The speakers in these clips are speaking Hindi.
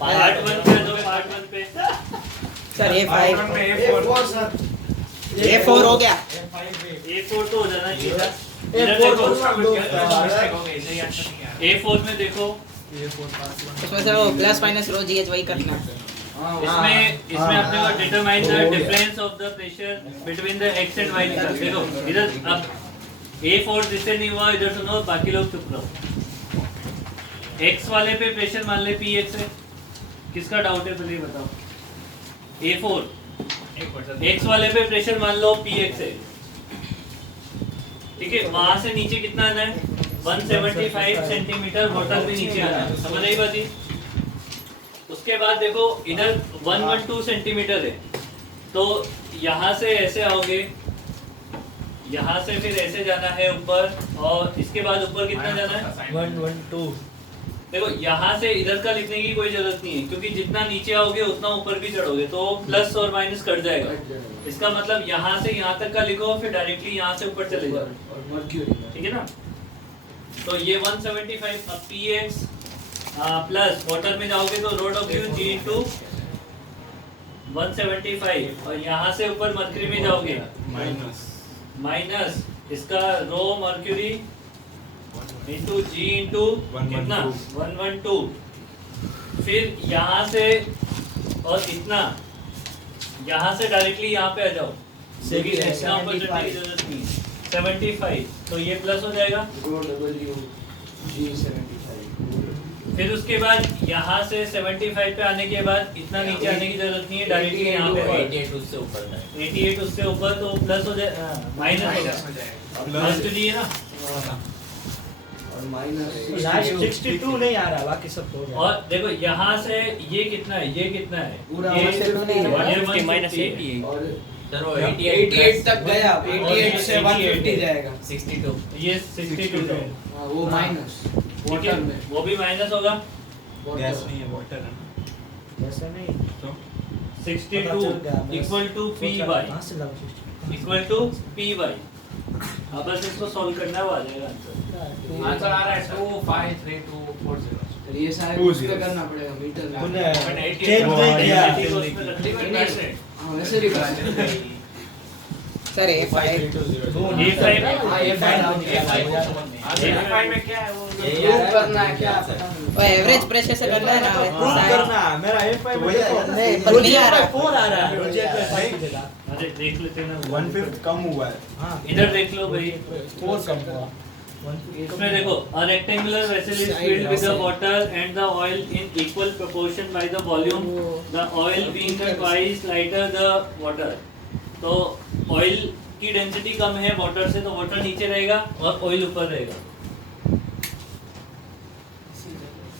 पार्ट 1 पे दो, पार्ट 1 पे sir A5 A4 sir A4 हो गया। A4 तो हो जाना चाहिए था। इधर देखो A4 में देखो उसमें से वो प्लस माइनस रो जीएच वही करना। इसमें अपने को determine the difference of the pressure between the x and y लिखा। देखो इधर अब A4 जिससे नहीं हुआ इधर सुनो, बाकी लोग चुप रहो। x वाले पे प्रेशर मान ले Px है, किसका डाउट है पहले बताओ। A4 x वाले पे प्रेशर मान लो Px है, ठीक है। वहां से नीचे कितना आना है 175 सेंटीमीटर वाटर पे नीचे आना है, समझ आई बात। उसके बाद देखो इधर 112 सेंटीमीटर है, तो यहाँ से ऐसे आओगे, यहाँ से फिर ऐसे जाना है ऊपर, और इसके बाद ऊपर कितना जाना है 112। देखो यहाँ से इधर का लिखने की कोई जरूरत नहीं है, क्योंकि जितना नीचे आओगे उतना ऊपर भी चढ़ोगे, तो प्लस और माइनस कट जाएगा। इसका मतलब यहाँ से यहाँ तक का लिखो, फिर डायरेक्टली यहाँ से ऊपर चले जाओ, ठीक है ना। तो ये 175 अब Px प्लस वाटर में जाओगे तो road of you G into 175, और यहाँ से ऊपर मर्क्यूरी में जाओगे माइनस इसका रो मर्क्यूरी इंटू G इंटू कितना 112, फिर यहाँ से और इतना, यहाँ से डायरेक्टली यहाँ पे आ जाओ, इसका ऊपर चढ़ने की जरूरत नहीं। 75 तो ये प्लस हो जाएगा, फिर उसके बाद यहाँ से 75 पे आने के बाद इतना नीचे आने की जरूरत नहीं है, डायरेक्टली यहाँ पे 88 उससे ऊपर है। 88 उससे ऊपर तो प्लस हो जाए, माइनस हो जाए, प्लस तो नहीं है ना, और माइनस लास्ट 62 नहीं आ रहा, बाकी सब हो गया। और देखो यहाँ से ये कितना है, ये कितना है, पूरा ये 162 नहीं है। ये 150 और सर वो 88 तक गया, 88 से 150 जाएगा। 62 ये 62 है, हाँ, वो माइनस ठीक है, वाटर में वो भी माइनस होगा। गैस नहीं है, वाटर है ना। जैसे नहीं तो 62 इक्वल टू पी वाई कहां से लाऊं 62? Equal to P Y. अब बस इसको सॉल्व करना है, वो आ जाएगा आंसर। आंसर आ रहा है 253240। तो ये शायद उस पे करना पड़ेगा मीटर में। चेंज नहीं किया। हाँ वैसे भी बात है। सर A5 A5 A5 में क्या है वो प्रूव करना है क्या? वो एवरेज प्रेशर से करना है ना, प्रूव करना मेरा A5 नहीं, पर नहीं आ रहा। 4 आ रहा है, मुझे तो 5 देगा। अरे देख लेते हैं ना, 1/5 कम हुआ है। हां इधर देख लो भाई, 4 कम हुआ। इसमें देखो a rectangular vessel is filled with the water and the oil in equal proportion by the volume, the oil being twice lighter the water। तो ऑयल की डेंसिटी कम है वाटर से, तो वाटर नीचे रहेगा और ऑयल ऊपर रहेगा।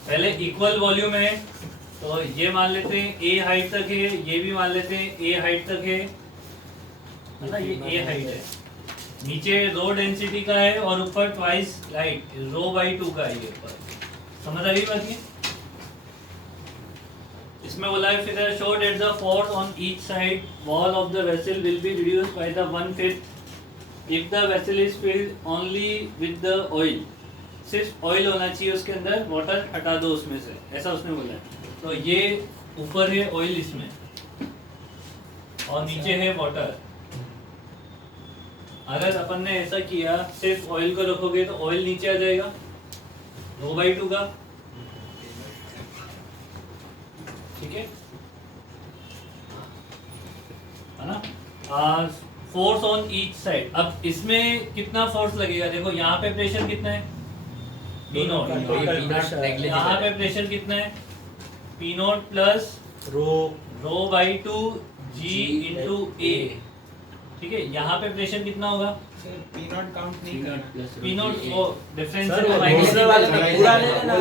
पहले इक्वल वॉल्यूम है, तो ये मान लेते हैं A हाइट तक है, ये भी मान लेते हैं A हाइट तक है ना, ये A हाइट है, नीचे रो डेंसिटी का है और ऊपर ट्वाइस लाइट रो बाई 2 का है ये ऊपर। समझ आ रही बात ये? इसमें बोला है फिर show that the force on each side wall of the vessel will be reduced by the 1/5 if the vessel is field only with the oil. सिर्फ ऑयल होना चाहिए उसके अंदर, वाटर हटा दो उसमें से, ऐसा उसने बोला है। तो ये ऊपर है ऑयल इसमें और नीचे है वाटर। अगर अपन ने ऐसा किया, सिर्फ ऑयल को रखोगे तो ऑयल नीचे आ जाएगा रो बाई 2 का, ठीक है ना। फोर्स ऑन ईच साइड, अब इसमें कितना फोर्स लगेगा, देखो यहाँ पे प्रेशर कितना है P नॉट, यहाँ पे प्रेशर कितना है P not plus row by 2 G into A, ठीक है। यहाँ पे प्रेशर कितना होगा P नॉट काउंट नहीं करना। P नॉट वो डिफरेंस है, दूसरे वाले में पूरा नहीं लेना।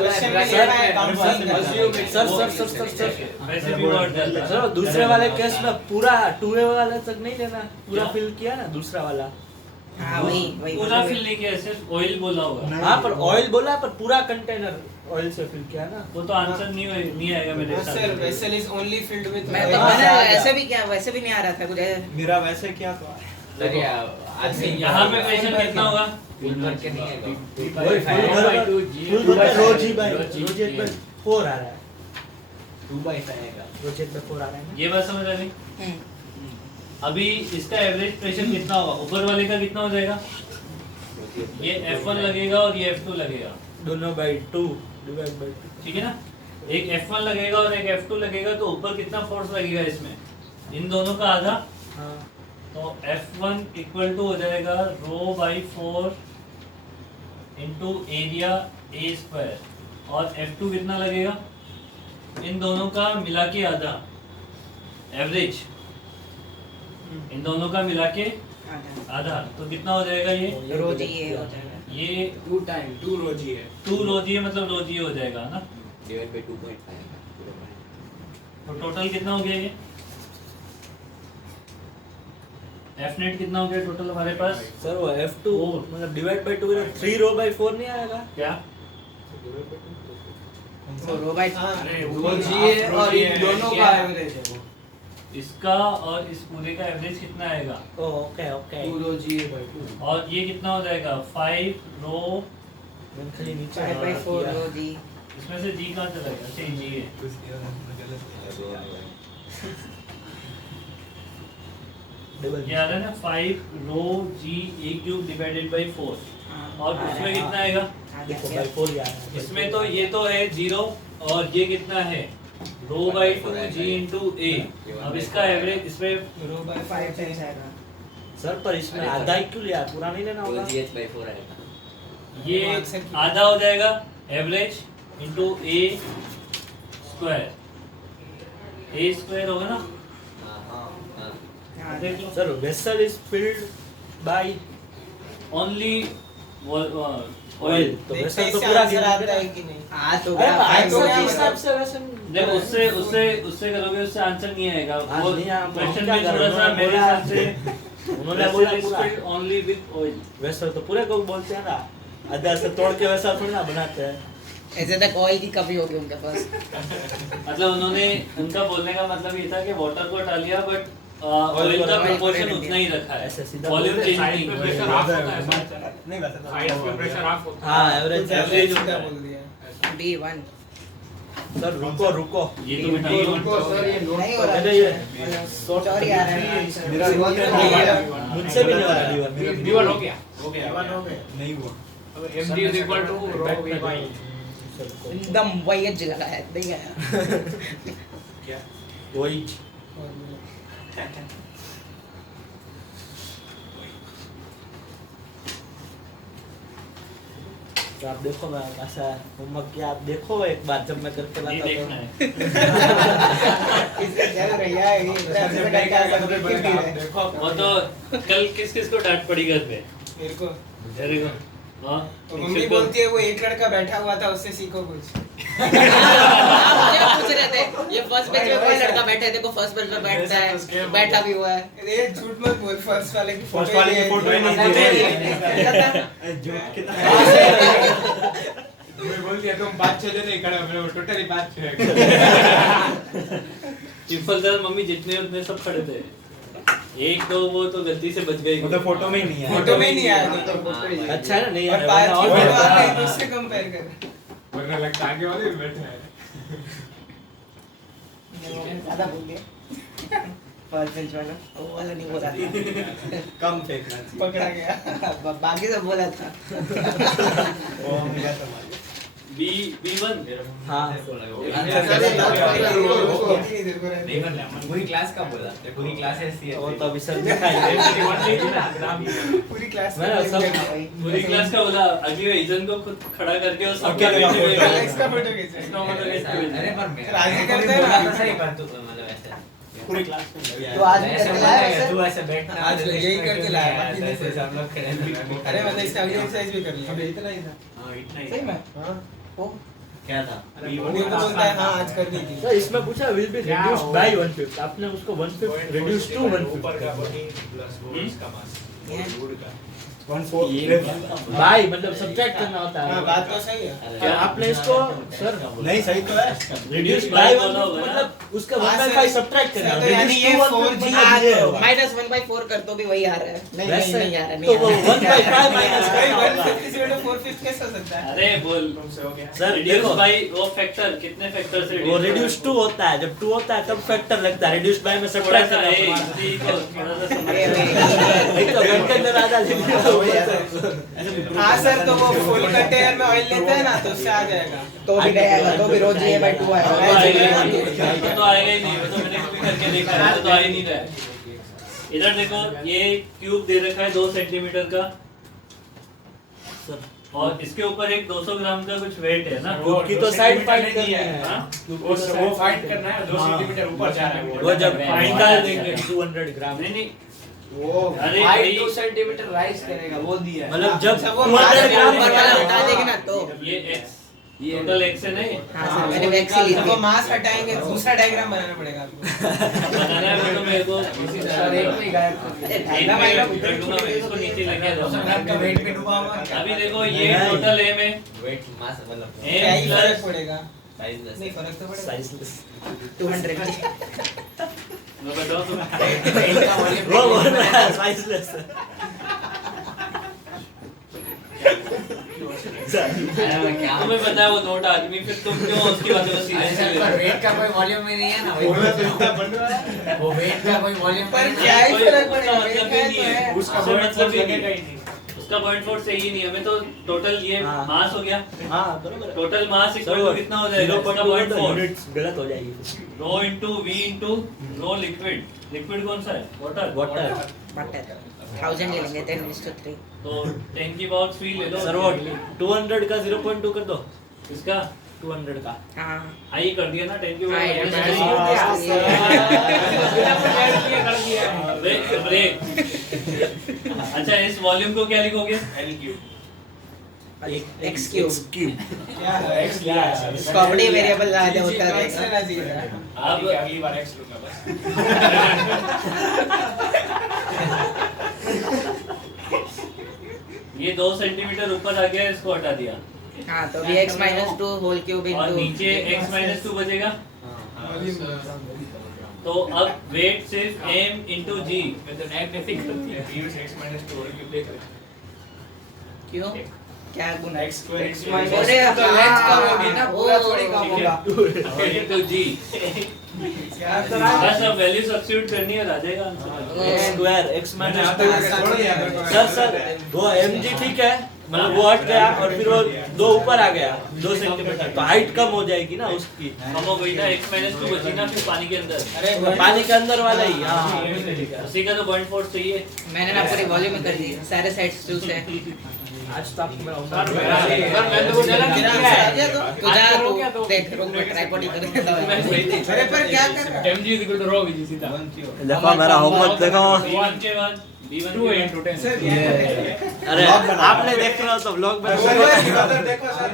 वैसे भी वर्ड जाता है। सर दूसरे वाले केस में पूरा 2A वाला तक नहीं लेना, पूरा फिल किया ना दूसरा वाला। हाँ वही पूरा फिल नहीं किया, सिर्फ ऑयल बोला होगा। हाँ पर ऑयल बोला, पर पूरा कंटेनर ऑयल से फिल किया ना। वो तो आंसर नहीं आएगा मेरे हिसाब से। Vessel is only filled with मैं तो मैंने ऐसे भी क्या, वैसे भी नहीं आ रहा था कुछ। मेरा वैसे क्या तो यहाँ पे प्रेशर कितना होगा फुल करके नहीं आएगा वही full by 2 G full by rho G five. By Rho G rho G by 4 आ रहा है 2/5 आएगा रो जी बाय 4 आ रहा है ना ये बात समझ आ गई? अभी इसका एवरेज प्रेशर कितना होगा? ऊपर वाले का कितना हो जाएगा? ये F1 लगेगा और ये F2 लगेगा, दोनों बाय 2 डिवाइड बाय 2 ठीक है ना? एक F1 लगेगा और एक F2 लगेगा, तो ऊपर कितना फोर्स लगेगा इसमें? इन दोनों का आधा, हां तो F1 इक्वल टू हो जाएगा rho by 4 into area A square, और F2 कितना लगेगा? इन दोनों का मिला के आधा, एवरेज इन दोनों का मिला के आधा, तो कितना हो जाएगा ये? रो जी ये हो जाएगा। ये 2 टाइम 2 रोजी है 2 रो जी मतलब रो जी हो जाएगा ना, डिवाइड बाय 2.5 तो टोटल कितना हो गया ये? F नेट कितना हो गया टोटल हमारे पास? सर वो F2 मतलब डिवाइड बाय 2 में 3 रो बाय 4 नहीं आएगा क्या? तो रो बाय रोजी है और इन दोनों का एवरेज है वो इसका और इस पूरे का एवरेज कितना आएगा? ओके ओके 2 रोजी है भाई और ये कितना हो जाएगा? 5 रो, मैंने खाली नीचे 5/4 रो जी। इसमें से जी कहाँ चला गया? अच्छा जी है, डबल ये आ रहा है ना 5 रो जी ए क्यूब डिवाइडेड बाई 4, और उसमें कितना आएगा? देखो बाय 4 ही आ रहा है इसमें तो ये तो है 0, और ये कितना है? रो बाई 2 जी इंटू ए। अब इसका एवरेज इसमें रो बाय 5 टाइम्स आएगा। सर पर इसमें आधा ही क्यों लिया पूरा नहीं लेना होगा GH/4 आएगा ये आधा हो जाएगा average into A square, A square होगा ना? हाँ, देख लो, sir vessel is filled by only oil तो वेसल तो पूरा गिर आता है कि नहीं हाँ तो अरे गया भाई 5 तो रो क्या जी हिसाब से वेसल देखो उससे करोगे उससे आंसर नहीं आएगा। आज वो नहीं आया, क्वेश्चन क्या में कर थोड़ा रहे सा हो? मेरे हिसाब से उन्होंने बोला पूरा ओनली विद ऑयल। वेसल तो पूरे को बोलते हैं ना आधा से तोड़ के वैसा थोड़ी ना बनाते हैं ऐसे तक ऑयल की कमी होगी उनके पास। मतलब उन्होंने उनका बोलने का मतलब ये था कि वाटर को हटा लिया, बट ऑयल का Oil प्रोपोर्शन को उतना ही रखा है, ऐसे सीधा वॉल्यूम बोलते चेंज नहीं साइड पे हुआ प्रेशर है। ऑफ होता है नहीं बता साइड पे प्रेशर ऑफ होता है हाँ एवरेज Average होता सीधा है। बोल दिया B1 सर रुको रुको ये तो बताइए नहीं हो रहा अरे ये सॉरी आ रहा है आंसर। मुझसे भी नहीं हो रहा D1 D1 हो गया नहीं हुआ अब MD is equal to rho V by एकदम वही लगा है नहीं गया। वही तो आप देखो मैं ऐसा होमवर्क किया आप देखो एक बार जब मैं करके ये लाता देखना है। इससे चल रही है ये तरह से करके आ सकते हैं। वो तो कल किस किस को डांट पड़ी घर पे? मेरे को तेरे को? हाँ, तो मम्मी बोलती है वो एक लड़का बैठा हुआ था उससे सीखो कुछ मुझे पूछ रहे थे ये फर्स्ट बेंच में कोई लड़का बैठा है देखो फर्स्ट बेंच में बैठता है बैठा भी हुआ है। अरे झूठ मत बोल फर्स्ट वाले की फर्स्ट वाले की फोटो ही नहीं मैं बोल दिया तुम 5-6 जने खड़े हो मेरे टोटली 5-6 सिंपल मम्मी जितने उतने सब खड़े थे, एक तो वो तो गलती से बच गई। मतलब फोटो में ही नहीं है फोटो में ही नहीं आया अच्छा है ना नहीं और आया, पांच वरना और फोटो बेहतर। आ गई तो उससे कंपेयर कर वरना लगता आगे वाले भी बैठे हैं ज्यादा बोल गए फर्स्ट बेंच वाला वो वाला नहीं बोला था कम फेंकना चाहिए पकड़ा गया बाकी सब बोला था। वो हम क्या समझ B1 हाँ पूरी क्लास का बोला पूरी क्लास ऐसी है वो तो अभी सर दिखाएंगे पूरी क्लास मैं सब पूरी क्लास का बोला अगली बार इजन को खुद खड़ा करके और सबके अकेले का बैठे photo। हुए इसका फोटो खींचा इसका फोटो कैसे भेजना? अरे पर मैं राजी करते हैं ना। सही बात तो मतलब ऐसा पूरी क्लास में तो आज ऐसे करके बोला लाया है, वैसे? तू ऐसे बैठना आज यही करके लाया, बाकी नहीं ऐसे हम लोग खड़े हैं। अरे मतलब इसका अगली एक्सरसाइज भी कर लिया इतना ही था हाँ इतना ही सही में हां ओ क्या था मम्मी को बोलता है हां आज कर दी थी सर इसमें पूछा विल बी क्या रिड्यूस्ड हो? बाय 1/5 आपने उसको 1/5 रिड्यूस टू 1/5 ऊपर का बॉडी प्लस वो इसका मास ये? वुड का भाई मतलब सब्ट्रैक्ट करना होता है। हाँ बात तो सही है। क्या आपने इसको सर नहीं सही तो है। रिड्यूस by बाय बोला होगा ना? मतलब उसका हाँ, 1/5 सब्ट्रैक्ट करना सर, तो यानी ये 4G माइनस 1/4 कर तो भी वही आ रहा है। नहीं वैसे नहीं आ रहा तो वो नहीं 1/5 माइनस भाई करना होगा। 150 से 450 कैसे हो सकता है? अरे बोल तुमसे हो गया। सर रिड्यूस देखो बाय वो फैक्टर कितने फैक्टर से वो रिड्यूस 2 होता है, जब 2 होता है तब फैक्टर लगता है, रिड्यूस बाय में थोड़ा सब्ट्रैक्ट सा करना ए होता इसी को थोड़ा सा समझ है। एक तो घर के अंदर आधा लिख दिया। हाँ सर, तो वो फुल कंटेनर में ऑयल लेते हैं ना, तो उससे आ जाएगा। तो भी नहीं आएगा, तो भी रोज GM/2 वो तो आएगा। आएगा ही नहीं, वो तो आएगा ही नहीं, वो तो मैंने कभी करके देखा है, वो तो आ ही नहीं रहा है। इधर देखो ये क्यूब दे रखा है 2 सेंटीमीटर का और इसके ऊपर एक 200 ग्राम का कुछ वेट है ना। वो की तो साइड फाइंड नहीं करनी है। है। हाँ? वो फाइट करना है 2 सेंटीमीटर ऊपर जा रहा है वो जब फाइंड निकाल कर देंगे देंगे। 200 ग्राम नहीं नहीं वो अरे हाइट भाई 2 सेंटीमीटर राइज करेगा वो दिया है। मतलब जब अच्छा, वो 200 ग्राम ऊपर वाला हटा देंगे ना तो। ये x टोटल x है नहीं हाँ सर, मैंने वैक्स ही ली तो थी। वो मास हटाएंगे, दूसरा डायग्राम बनाना पड़ेगा आपको। बनाना है वो तो मेरे को इसी सर तरह एक में ही गायब कर दिया। एक में कर दूंगा मैं, इसको नीचे लेके आ जाऊंगा। का वेट पे डूबा हुआ है। अभी देखो ये टोटल m है वेट मास मतलब क्या ही m फर्क प्लस पड़ेगा? साइजलेस नहीं फर्क तो पड़ेगा। साइजलेस 200 मैं बताऊं तो वो बोल रहा है साइजलेस तुम्हें पता है वो नोट आदमी, फिर तुम क्यों उसकी बातों को अरे सीरियस सर, पर वेट का कोई वॉल्यूम ही नहीं है ना वो तो इतना बन रहा है। वो वेट का कोई वॉल्यूम पर नहीं क्या है। ही फर्क पड़ेगा? मतलब ही नहीं है, उसका उससे बॉडी मतलब ही लगेगा नहीं ही नहीं। उसका पॉइंट फोर्स सही ही नहीं, हमें तो टोटल ये हाँ। मास हो गया, हाँ बराबर है। टोटल मास इक्वल टू कितना हो जाएगा, उसका 0.2 पॉइंट फोर्स यूनिट्स गलत हो जाएगी। Rho into v into rho liquid, liquid कौन सा है, वाटर, वाटर बटर 1000 ले लेंगे 10:3। तो 10 की पावर 3 ले लो। सर वो 200 का 0.2 कर दो, इसका 200 का हाँ आई कर दिया ना 10 की हाँ, ये पावर मैंने ब्रेक ब्रेक। अच्छा इस वॉल्यूम को क्या लिखोगे, x क्यूब क्या है? एक्स लिया है सर। इसको अपने वेरिएबल ला दे होता एक्स रहेगा। लेना चाहिए था। अब अगली बार एक्स लूंगा बस। ये 2 सेंटीमीटर ऊपर आ गया, इसको हटा दिया हाँ तो भी x - 2 होल क्यूब और इनटू नीचे x - 2 बचेगा। तो अब वेट सिर्फ m इनटू g, मैं तो नेट में फिक्स करती है। प्रीवियस x - 2 होल क्यूब देख रहे क्यों क्या गुना x स्क्वायर x अरे तो लेंथ कम होगी ना, पूरा थोड़ी कम ओ, होगा। Into g। बस अब वैल्यू सब्स्टिट्यूट करनी है, आ जाएगा आंसर। x स्क्वायर x मैंने माइनस आता है छोड़ दिया मेरे को। सर वो mg ठीक है, मतलब वो हट गया और फिर वो 2 ऊपर आ गया 2 सेंटीमीटर, तो हाइट कम हो जाएगी ना उसकी। हम हो गई ना x - 2 बची ना फिर पानी के अंदर, अरे पानी के अंदर वाला ही। हाँ उसी का तो पॉइंट फोर्स चाहिए। मैंने ना पूरी वॉल्यूम में कर दी सारे साइड्स टू से। आज तो आपको सर मेरा मैं तो कुछ अलग मेरा किया आंसर आ है। गया तो? तो जा हो तू गया तो देख रुक मैं ट्राइपॉड ही कर देता मैं हूं। सही थी। अरे पर क्या कर रहा है? mg equal to rho V G सीधा देखो मेरा होमवर्क देखो। b1 के बाद b1 2 के into 10 सर ये अरे आपने देख रहे हो तो व्लॉग में मेथड देखो सर।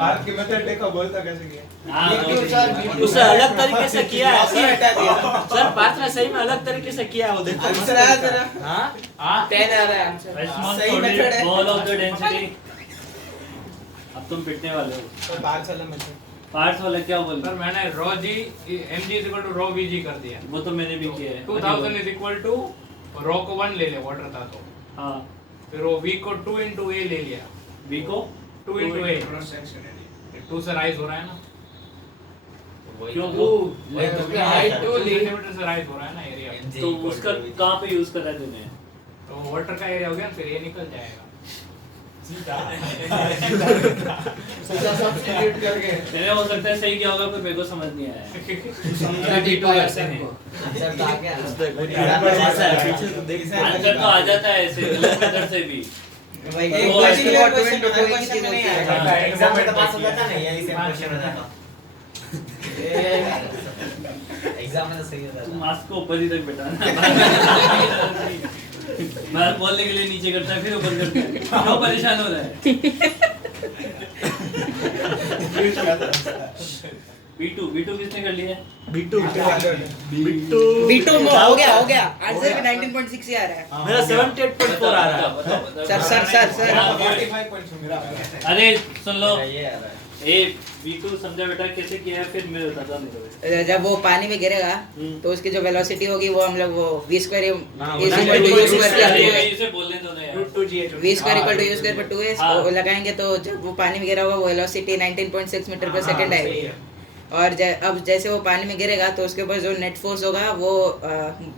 भारत की मेथड देखो, बोलता कैसे किया। हाँ, ये दो क्यों तीन। सर? उसे अलग तरीके से किया है कॉपी हटा दिया। सर पात्रा सही में अलग तरीके से किया है वो देखो। आंसर आया तेरा? हाँ 10 आ रहा है आंसर। Response सही solid method है। ball of the density। अब तुम पिटने वाले हो। तो बात चलो मुझे। पार्ट्स वाले क्या बोल सर मैंने rho G mg is equal to rho V G कर दिया। वो तो मैंने भी किया है। 2000 इज इक्वल टू रो को 1 ले ले, वाटर था तो हाँ फिर वो v को 2 into a ले लिया। b को 2 into a cross section area 2 से राइज हो रहा है ना, क्यों उसकी हाइट 2 सेंटीमीटर से राइज हो रहा है ना एरिया, तो उसका कहाँ पे यूज करा है तूने? तो वाटर का एरिया हो गया, फिर ये निकल जाएगा। सब्स्टिट्यूट करके मैंने हो सकता है सही किया होगा पर मेरे को समझ नहीं आया। समझा D2 करते हैं। आंसर तो आ गया। जैसा है पीछे तो देख आंसर तो आ जाता है ऐसे गलत मेथड से भी। भाई एक वो पर्टिकुलर क्वेश्चन क्वेश्चन कोई कोई चीज नहीं नहीं आएगा। आएगा। एग्जाम में तो पास हो जाता नहीं यही सेम क्वेश्चन हो जाता। एग्जाम में तो सही होता तुम मास्क को ऊपर ही तक बैठाना। मैं बोलने के लिए नीचे करता है फिर ऊपर करता है। क्यों परेशान हो रहा है? B2 किसने कर लिया है? B2 B2 हो गया आंसर भी 19.6 ही आ रहा है। मेरा 78.4 आ रहा है। बताओ। सर हाँ, 45 पॉइंट्स मेरा आ गया। अरे सुन लो, ये आ रहा है। ए B2 समझा बेटा कैसे किया है, फिर मैं बताता हूँ। जब वो पानी में गिरेगा तो उसकी जो वेलोसिटी होगी वो हम लोग वो v स्क्वायर हाँ, is वो equal to u square अरे plus 2a इसे बोलने दो ना यार। v square equal to u square पर 2a हाँ। वो लगाएंगे तो जब वो पानी में गिरा होगा वो वेलोसिटी 19.6 मीटर पर सेकंड आएगी। और अब जैसे वो पानी में गिरेगा तो उसके ऊपर जो नेट फोर्स होगा वो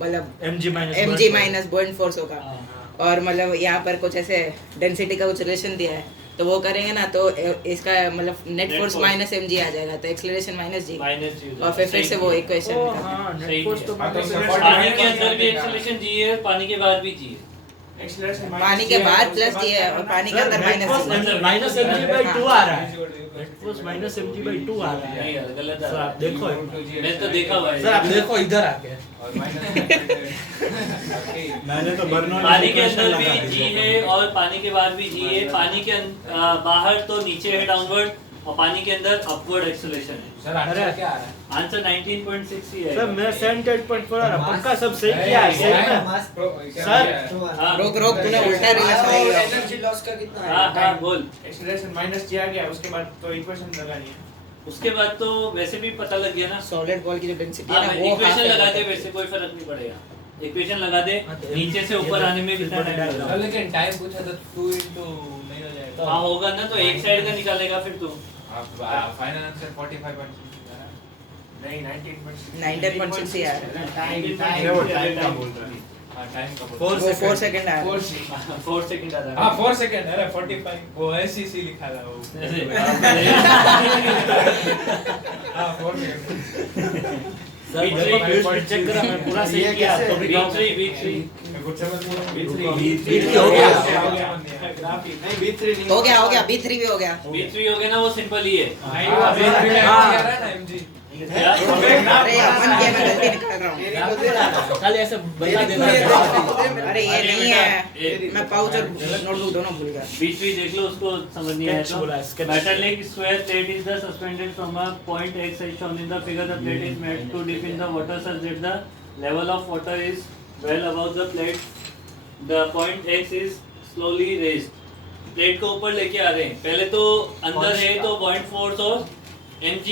मतलब mg माइनस बर्न फोर्स होगा। और मतलब यहाँ पर कुछ ऐसे डेंसिटी का कुछ रिलेशन दिया है तो वो करेंगे ना तो इसका मतलब net Net force force। Minus mg आ जाएगा तो एक्सेलरेशन माइनस g -g और फिर से वो इक्वेशन हाँ, सही नेट फोर्स तो हाँ, तो पानी के अंदर भी एक्सेलरेशन जी है, पानी के बाहर भी जी है। पानी के बाद प्लस g है और पानी के अंदर माइनस g -mg/2 आ रहा है। नेट फोर्स -mg/2 आ रहा है। नहीं यार गलत सर है। आप देखो मैं तो देखा हुआ सर आप है। देखो इधर आके। और माइनस मैंने तो बर्नौली पानी के इक्वेशन अंदर लगा भी दी। जी है और पानी के बाहर भी जी है। पानी के बाहर तो नीचे है डाउनवर्ड और पानी के अंदर अपवर्ड एक्सेलरेशन है। सर आंसर क्या आ रहा है? आंसर 19.6 ही है। सर मैं 78.4 आ रहा पक्का सब सही किया है सही है। सर हाँ रोक तूने उल्टा रिलेशन दिया। एनर्जी लॉस का कितना हाँ हाँ बोल। एक्सेलरेशन माइनस किया गया उसके बाद तो इक्वेशन लगानी है। उसके बाद तो वैसे भी पता लग गया ना। सॉलिड बॉल की जो डेंसिटी है हाँ ना वो इक्वेशन लगा दे, वैसे कोई फर्क नहीं पड़ेगा। इक्वेशन लगा दे, नीचे से ऊपर आने में कितना टाइम लगेगा? सर लेकिन टाइम पूछा तो 2 into नहीं हो जाएगा। हाँ होगा ना, तो एक साइड का निकालेगा फिर तू। आप फाइनल आंसर 45.6 नहीं 19.6 19.6 ही आ रहा है। ये वो टाइम का बोल रहा है। हां टाइम का वो 4 सेकंड आ रहा है। 4 सेकंड आ रहा है। हां 4 सेकंड अरे 45 वो एससीसी लिखा था वो। हां 4 सेकंड सर देखो प्लीज चेक करा मैं पूरा सही किया तो भी B3 कुछ समझ नहीं B3 हो गया। नहीं B3 नहीं हो गया B3 भी हो गया। B3 हो गया ना, वो सिंपल ही है। क्या? अरे यार मन किया मैं गलती निकाल रहा हूँ। खाली ऐसे बता देना। अरे ये नहीं है मैं पाउच और नोटबुक दोनों भूल गया। B3 देख लो, उसको समझ नहीं आया Sketch बोला है, तो। sketch। Metal leg square plate is the suspended from a point X as shown in the figure. The plate is made to dip in the water such that the level of water is well above the plate. The point X is slowly raised. Plate को ऊपर लेके आ रहे हैं। पहले तो अंदर है तो पॉइंट फोर्स और mg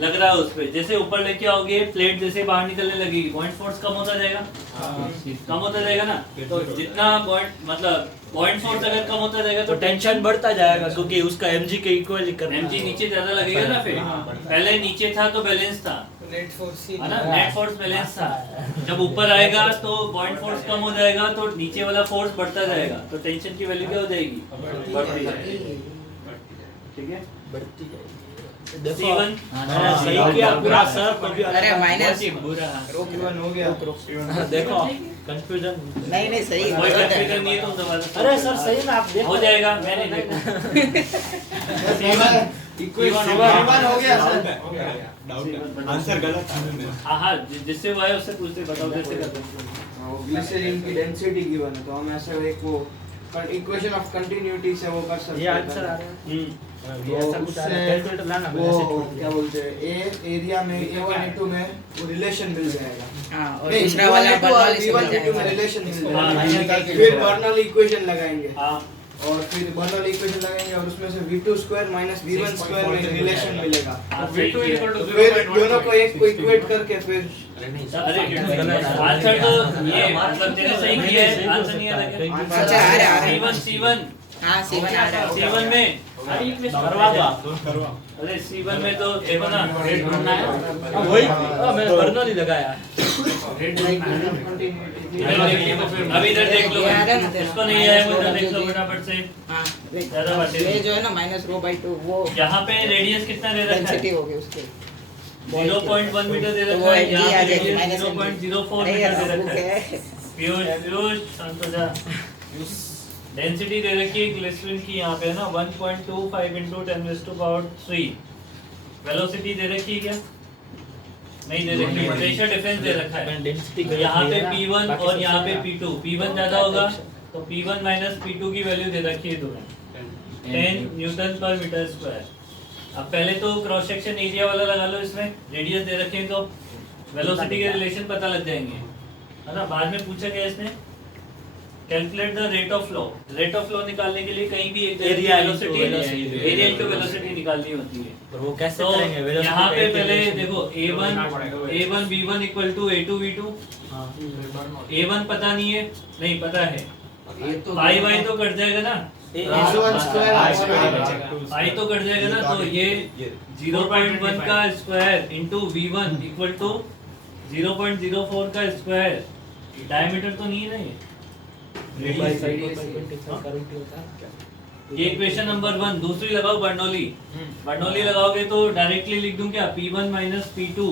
लग रहा है उस पे। जैसे ऊपर लेके आओगे प्लेट जैसे बाहर निकलने लगेगी, पॉइंट फोर्स कम होता जाएगा। कम होता जाएगा ना, तो जितना पॉइंट मतलब पॉइंट फोर्स अगर कम होता जाएगा तो टेंशन बढ़ता जाएगा क्योंकि उसका mg के इक्वल ही करना mg नीचे ज्यादा लगेगा ना। फिर पहले नीचे था तो बैलेंस था, नेट फोर्स ही है ना, नेट फोर्स बैलेंस था। जब ऊपर आएगा तो पॉइंट फोर्स कम हो जाएगा तो नीचे वाला फोर्स बढ़ता जाएगा, तो टेंशन की वैल्यू क्या हो जाएगी? बढ़ती जाएगी। ठीक है, बढ़ती जाएगी। देखो C1 मैंने सही किया पूरा सर तो भी अरे माइनस बुरा। C1 हो गया देखो कंफ्यूजन नहीं सही कोई कंफ्यूजन नहीं है, तुम दोबारा अरे सर सही ना आप देखो हो जाएगा। मैं नहीं देखूं। इक्वेशन हो गया सर। आंसर गलत है। हाँ जिससे वो है उससे पूछते, बताओ कैसे करते हैं। ग्लिसरीन की डेंसिटी गिवन है तो हम ऐसे एक वो इक्वेशन ऑफ कंटिन्यूटी से वो कर सकते ये हैं। आंसर आ रहा है। वो ये ऐसा कुछ आ रहा है, कैलकुलेटर लाना मैंने ऐसे वो छोड़ दिया। क्या बोलते हैं ए एरिया में A1 A2 में वो रिलेशन मिल जाएगा। हाँ और नहीं, दूसरा वाला A1 A2 और बर्नौली से B1 मिल B2 में जाएगा। रिलेशन मिल हाँ, जाएगा। ये फिर बर्नौली इक्वेशन लगाएंगे हाँ और फिर बर्नौली इक्वेशन लगाएंगे और उसमें से V2 square minus V1 square में रिलेशन मिलेगा। हाँ, सही किया। तो फिर दोनों को एक को इक्वेट करके फिर अरे आंसर तो ये मतलब तेरे सही किया है, आंसर नहीं आ रहा। अच्छा आ रहा है। C1 हाँ C1 आ रहा है। C1 में करवा दो आप। अरे C1 में तो देखो ना रेट ढूंढना है। हाँ, वही मैंने बर्नौली लगाया। अभी इधर देख लो, ये आ रहा है ना तेरा। इसको नहीं आया वो इधर देख लो फटाफट से। हाँ ज़्यादा बातें ये नहीं। जो है ना माइनस रो बाई 2 वो यहाँ पे रेडियस कितना दे रखा डेंसिटी है? होगी उसकी 0.1 मीटर दे तो रखा वो है। एडी यहाँ आ पे जाएगी रेडियस माइनस 0.04 अरे मीटर यार दे वो रखा है। क्या है? पीयूष शांत हो जा। डेंसिटी दे रखी है ग्लिसरीन की यहाँ पे है ना 1.25 into 10⁻³ वेलोसिटी दे रखी है क्या? नहीं दे रखी है। प्रेशर डिफरेंस दे रखा है। डेंसिटी यहाँ पे P1 और यहाँ पे P2। P1 ज्यादा होगा तो P1 माइनस P2 की वैल्यू दे रखी है तुम्हें 10 न्यूटन पर मीटर स्क्वायर। अब पहले तो क्रॉस सेक्शन एरिया वाला लगा लो, इसमें रेडियस दे रखे हैं तो वेलोसिटी के रिलेशन पता लग जाएंगे, है ना। बाद में पूछा गया इसने calculate the rate of flow. Rate of flow निकालने के लिए कहीं भी एक Area velocity into velocity। Area into velocity निकालनी होती है। पर वो कैसे तो करेंगे? Velocity यहाँ पे का पहले equation। देखो a1 v1 equal to a2 v2। हाँ। a1 पता नहीं है, नहीं पता है, ये तो पाई वाई तो कट जाएगा ना, V1 स्क्वायर पाई तो कट जाएगा ना, तो ये 0.1 का square into v1 equal to 0.04 का स्क्वायर। डायमीटर तो नहीं है ना ये इक्वेशन नंबर 1। दूसरी लगाओ बर्नौली। बर्नौली लगाओगे तो डायरेक्टली लिख दूं क्या, P1 minus P2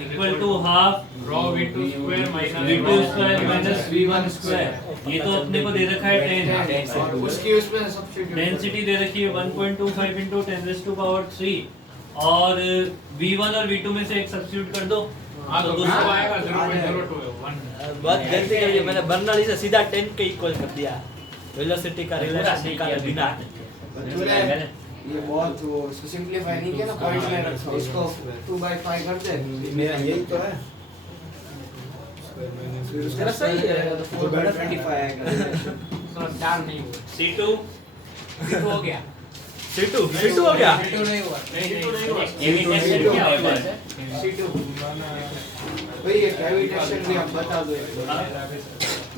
equal to half Rho V2 square minus V2 square minus V1 square. ये तो अपने को दे रखा है 10। और उसकी उसमें सब्स्टिट्यूट डेंसिटी दे रखी है 1.25 into 10⁻³ और V1 और V2 में से एक सब्स्टिट्यूट कर दो हाँ तो तो दूसरा दूसरा आएगा 0.02 1 बहुत गलती कर दी मैंने, बर्नौली से सीधा 10 के इक्वल कर दिया वेलोसिटी का रिलेशन निकाला बिना। ये बहुत वो इसको सिंपलीफाई नहीं किया ना, पॉइंट में रखा, इसको 2/5 कर दे। मेरा यही तो है। फिर उसका सही रहेगा तो 4/25 आएगा। तो 4 नहीं हुआ C2 C2 हो गया C2 हो गया। C2 नहीं हुआ ये भी टेंशन क्या हुआ है C2 भाई ये कैविटेशन भी आप बता दो एक बार।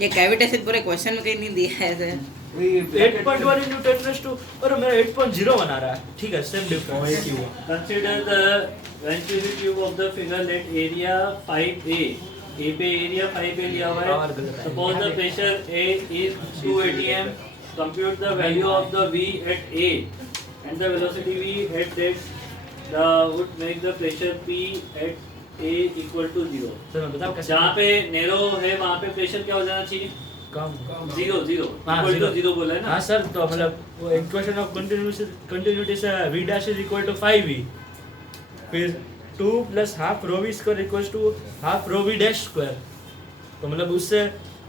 ये कैविटेशन पूरे क्वेश्चन में कहीं नहीं दिया है सर। वही 8.1 into 10⁻², और मेरा 8.0 बना रहा है। ठीक है, same difference. Consider the ventricular cube of the figure. Let area 5A. A पे area 5A लिया हुआ है। Suppose the pressure A is 2 atm. Compute the value of the V at A and the velocity V at that. The would make the pressure P at A equal to 0. Sir मैं बताऊं कैसे? जहाँ पे नैरो है वहाँ पे प्रेशर क्या हो जाना चाहिए? कम। 0 हाँ, equal to zero। 0 बोला है ना। हाँ सर, तो मतलब वो इक्वेशन ऑफ कंटिन्यूटी से v dash is equal to 5v, फिर 2 plus half rho V square equals to half rho V dash square. तो मतलब उससे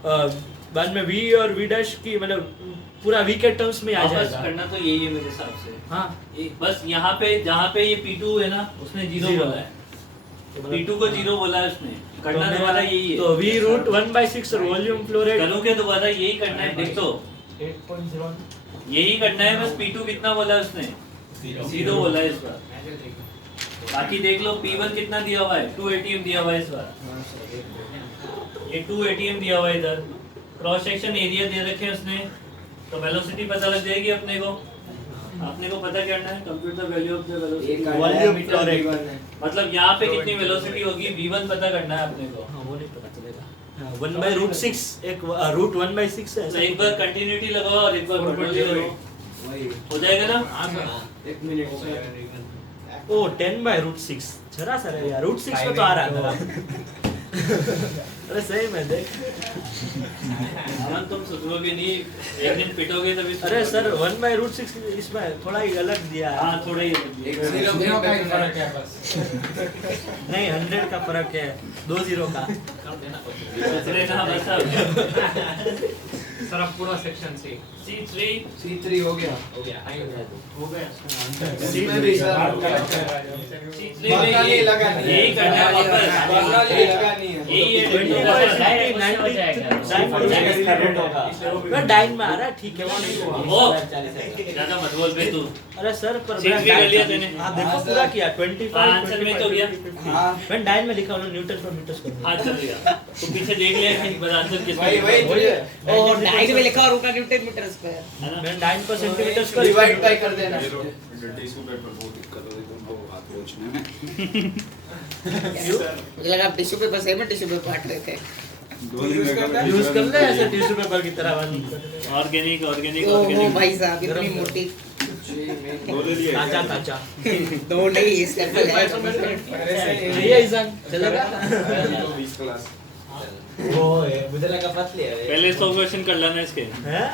बाद में v और v डैश की मतलब पूरा v के टर्म्स में आ वापस जाएगा। करना तो यही है मेरे हिसाब से। हाँ, बस यहाँ पे जहाँ पे ये P2 है ना उसने 0 Zero। बोला है, P2 को 0 बोला है उसने। करना तो दोबारा यही है। तो v रूट 1/6 और वॉल्यूम फ्लो रेट करोगे दोबारा यही करना है, देख तो 8.01। यही करना है। बस P2 कितना बोला है उसने? 0 बोला है इस बार। बाकी देख लो P1 कितना दिया हुआ है, 2 atm दिया हुआ है इस बार। ये 2 atm दिया हुआ है इधर। क्रॉस सेक्शन एरिया दे रखे हैं उसने, तो वेलोसिटी पता लग जाएगी अपने को। आपने को पता करना है compute the value of the velocity, volume flow rate. मतलब यहाँ पे कितनी वेलोसिटी होगी V1 पता करना है अपने को। हाँ, वो नहीं पता चलेगा। 1/√6 एक रूट 1/6 है। तो एक बार कंटिन्यूटी लगाओ और एक बार बर्नौली लगाओ, हो जाएगा ना। एक मिनट ओ 10/√6 जरा सा है यार, √6 में तो आ रहा था। अरे सही में देख। अमन तुम सुधरोगे नहीं, एक दिन पिटोगे तभी अरे सुधरोगे। सर 1/√6 इसमें थोड़ा ही अलग दिया है। हाँ थोड़ा ही है। एक जीरो का ही फर्क है बस नहीं 100 का फर्क है, 2 0 का। दूसरे का बस अब सर अब पूरा सेक्शन C C3 हो गया। हो गया हो गया। इसमें भी सर C3 में बर्नौली लगा नहीं है। यही करना है वापस। बर्नौली लगा नहीं है। यही है मैं डाइन में आ रहा है, ठीक है वो नहीं हुआ। ओ ज्यादा मत बोल बे तू। अरे सर पर ठीक भी कर लिया तूने। हाँ देखो पूरा किया 25 आंसर में तो गया। हाँ मैं डाइन में लिखा हूँ न्यूटन पर मीटर स्क्वायर। हाँ चल गया। तू पीछे देख ले कि बस आंसर किसका वही है। तुझे और डाइन में लिखा और उनका न्यूटन मीटर स्क्वायर। है ना? मैं 9 पर सेंटीमीटर स्क्वायर डिवाइड बाय कर देना। टिश्यू पेपर बहुत दिक्कत होती है तुमको हाथ पोंछने में। मुझे लगा आप tissue paper same tissue paper काट रहे थे। यूज कर ले ऐसे टिश्यू पेपर की तरह बन। ऑर्गेनिक ओ भाई साहब इतनी मोटी ताजा ताजा। दो नहीं इसका है। ये ईजान चलेगा। 20 क्लास वो है मुझे लगा पतली है। पहले 100 क्वेश्चन कर लेना इसके। हैं?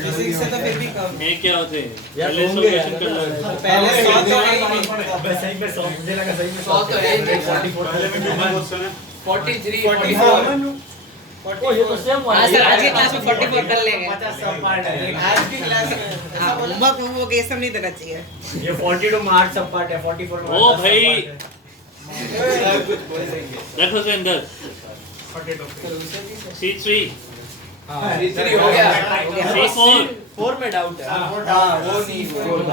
फिजिक्स से तो फिर भी कम। ये क्या होते हैं? यार पहले 100 होंगे क्वेश्चन यार। कर लेना। पहले 100 तो है ही नहीं। बस सही में 100 मुझे लगा सही में 100 तो है ही नहीं। 43 44 ओ ये तो सेम हाँ सर, आज की क्लास में 44 कर लेंगे। 50 सब पार्ट है आज की क्लास में ऐसा हाँ, बोला होमवर्क वो केस नहीं देना चाहिए। ये 42 में 8 सब पार्ट है 44 में ओ 10 सब भाई। पार्ट है। कुछ बोल देंगे रखो से अंदर C3 हां 3 हो गया C4 4 में डाउट है। हां वो नहीं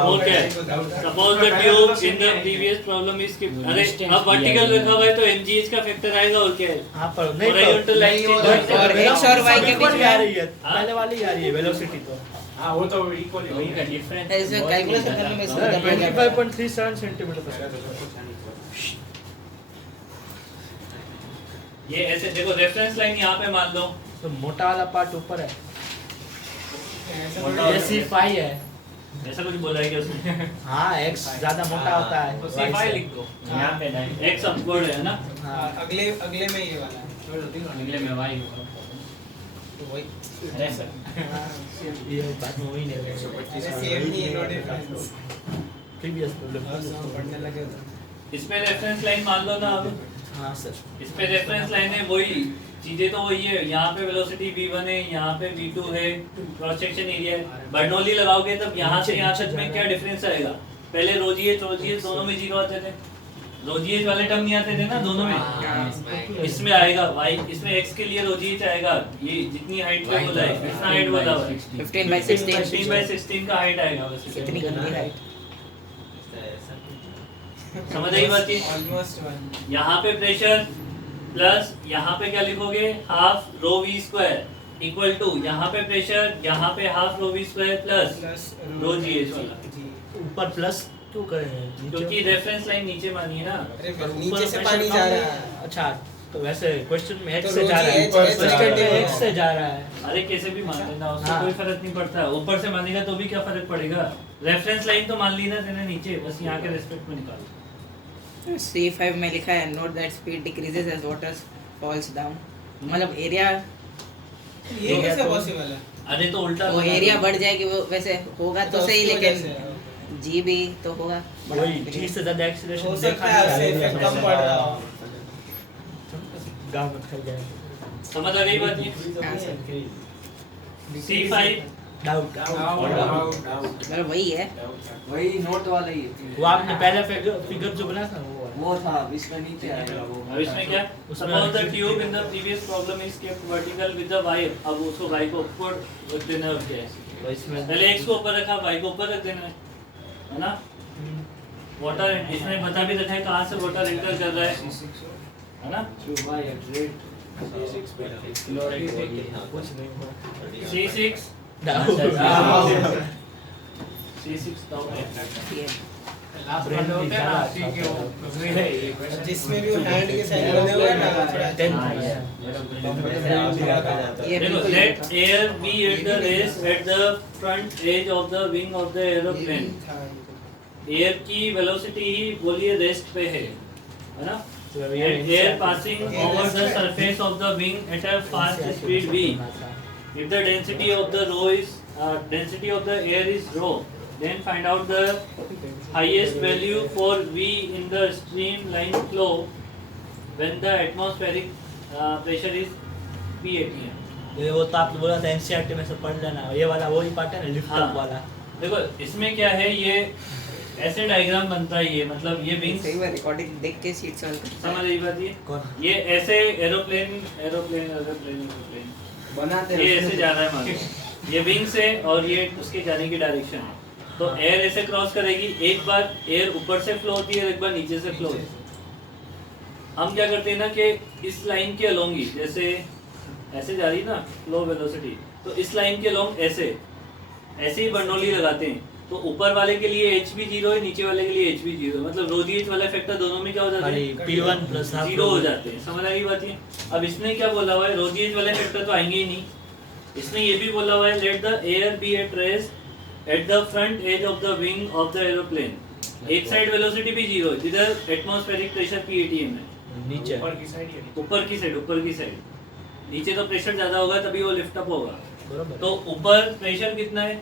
Okay. Suppose the tube in the previous problem is kept. अरे अब वर्टिकल रखा हुआ है तो MGH का फैक्टर आएगा और क्या है? हां पर नहीं Horizontal line नहीं, change और करते हैं। X और Y के बीच में आ रही है, पहले वाली आ रही है वेलोसिटी तो हाँ वो तो इक्वल ही उनका difference इसमें कैलकुलेशन करने में इसमें डबल जाता है। 25.37 सेंटीमीटर पर ये ऐसे देखो रेफरेंस लाइन यहाँ पे मान लो तो मोटा वाला पार्ट ऊपर है, मोटा ये C5 है। ऐसा कुछ बोला है क्या उसने? हाँ x ज्यादा मोटा होता है तो y C5 से। लिख दो यहाँ पे X अपवर्ड है ना? हाँ अगले अगले में ये वाला है अगले में Y तो वही ये बात में वही नहीं है सेम ही नो डिफरेंस प्रीवियस प्रॉब्लम पढ़ने लगे तो इसमें रेफरेंस लाइन मान लो ना अब हाँ सर इस पे रेफरेंस लाइन है वही चीजें तो वही है यहाँ पे वेलोसिटी v1 है यहाँ पे v2 है क्रॉस सेक्शन एरिया है बर्नौली लगाओगे तब यहाँ से यहाँ तक में क्या डिफरेंस आएगा पहले रोजीएच दोनों में जीरो आते थे रोजीएच वाले टर्म नहीं आते थे ना दोनों में इसमें आएगा y इसमें x के लिए रोजीएच आएगा ये जितनी हाइट पे बोला है कितना हाइट बोला हुआ है 15/16 15/16 का हाइट आएगा बस कितनी गंदी हाइट। समझ आई बात ये ऑलमोस्ट 1 यहाँ पे प्रेशर प्लस यहाँ पे क्या लिखोगे half rho V square equal to यहाँ पे प्रेशर यहाँ पे half rho V square plus rho G H वाला ऊपर प्लस क्यों कर रहे हैं क्योंकि रेफरेंस लाइन नीचे मानी है ना अरे ऊपर नीचे से pressure पानी कम जा नहीं रहा है। है अच्छा तो वैसे क्वेश्चन में तो x से जा रहा है रोजी H क्वेश्चन में H x से जा रहा है अरे कैसे भी मान लेना उससे हाँ। कोई फर्क नहीं पड़ता ऊपर से मानेगा तो भी क्या फर्क पड़ेगा रेफरेंस लाइन तो मान ली ना तेने नीचे बस यहाँ के रेस्पेक्ट में निकाल C5 में लिखा है note that speed decreases as water falls down मतलब एरिया ये कैसे तो- पॉसिबल है अरे तो उल्टा वो बना एरिया दो। बढ़ जाएगी वो वैसे होगा तो सही उसकी वजह से, लेकिन जी भी तो होगा वही g से ज्यादा एक्सीलरेशन हो सकता है उससे इफेक्ट कम पड़ रहा हो गांव में खाई जाए समझ आ गई बात ये हाँ, सर। C5 डाउट मतलब वही है वही नोट वाला ही है वो आपने पहले फिगर जो बनाया था वो वाला। वो था इसका नीचे आएगा वो अब इसमें क्या उसमें suppose the tube in the previous problem is kept vertical with the wire अब उसको y को ऊपर रख देना है और क्या है तो इसमें पहले x को ऊपर रखा y को ऊपर रख देना है ना वाटर इसमें बता भी रखा है कहाँ से वाटर एंटर कर रहा है ना कुछ नहीं हुआ C6 डाउट C6 ये ब्रेन भी ज्यादा अच्छा होता है। जिसमें भी हैंड के साइड बने हुए हैं ना थोड़ा ये देखो बिल्कुल let air be at the rest at the front edge of the wing of the aeroplane air की वेलोसिटी ही बोलिए रेस्ट पे है ना and air passing over the surface of the wing at a fast speed v if the density of the rho is density of the air is rho then find out the highest value for v in the streamline flow when the atmospheric pressure is p atm ये वो तो आपने बोला था एनसीईआरटी में से पढ़ लेना ये वाला वही पार्ट है ना लिफ्ट हाँ। अप वाला देखो इसमें क्या है ये ऐसे डायग्राम बनता है ये मतलब ये विंग्स सही बात रिकॉर्डिंग देख के सीट सॉल्व समझ रही बात ये कौन ये ऐसे एरोप्लेन बनाते ये ऐसे जा रहा है मान लो ये विंग्स है और ये उसके जाने की डायरेक्शन है तो एयर ऐसे क्रॉस करेगी एक बार एयर ऊपर से फ्लो होती है एक बार नीचे से फ्लो होती है हम क्या करते हैं ना कि इस लाइन के अलोंग ही जैसे ऐसे जा रही है ना लो वेलोसिटी तो इस लाइन के अलोंग ऐसे ही बर्नौली लगाते हैं तो ऊपर वाले के लिए h भी 0 है नीचे वाले के लिए h भी 0 है मतलब रो जी एच वाला फैक्टर दोनों में क्या हो जाता अरे है p1 प्लस हाफ जीरो हो जाते हैं समझ आ गई बात ये अब इसने क्या बोला हुआ है रो जी एच वाले फैक्टर तो आएंगे ही नहीं इसने ये भी बोला हुआ है let the air be at rest at the front edge of the wing of the aeroplane एक साइड वेलोसिटी भी 0 है जिधर एटमॉस्फेरिक प्रेशर PATM है नीचे ऊपर की साइड नीचे तो प्रेशर ज्यादा होगा तभी वो लिफ्ट अप होगा बरोबर तो ऊपर प्रेशर कितना है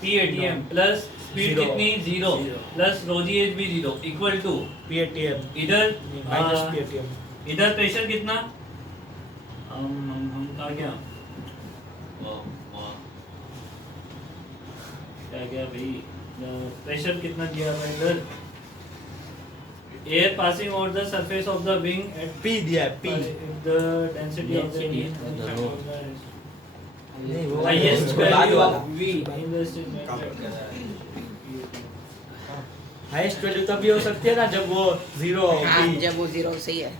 PATM प्लस स्पीड Zero. कितनी 0 प्लस रो जी एच भी 0 इक्वल टू PATM इधर माइनस PATM इधर प्रेशर कितना हम कहा गया क्या गया भाई, प्रेशर कितना दिया हुआ है इधर, air passing over the surface of the wing at P दिया है P the density of the नहीं वो हाईएस्ट बाद वैल्यू वाला ऑफ वी हाईएस्ट वैल्यू तभी हो सकती है ना जब वो 0 हाँ जब वो 0 सही है।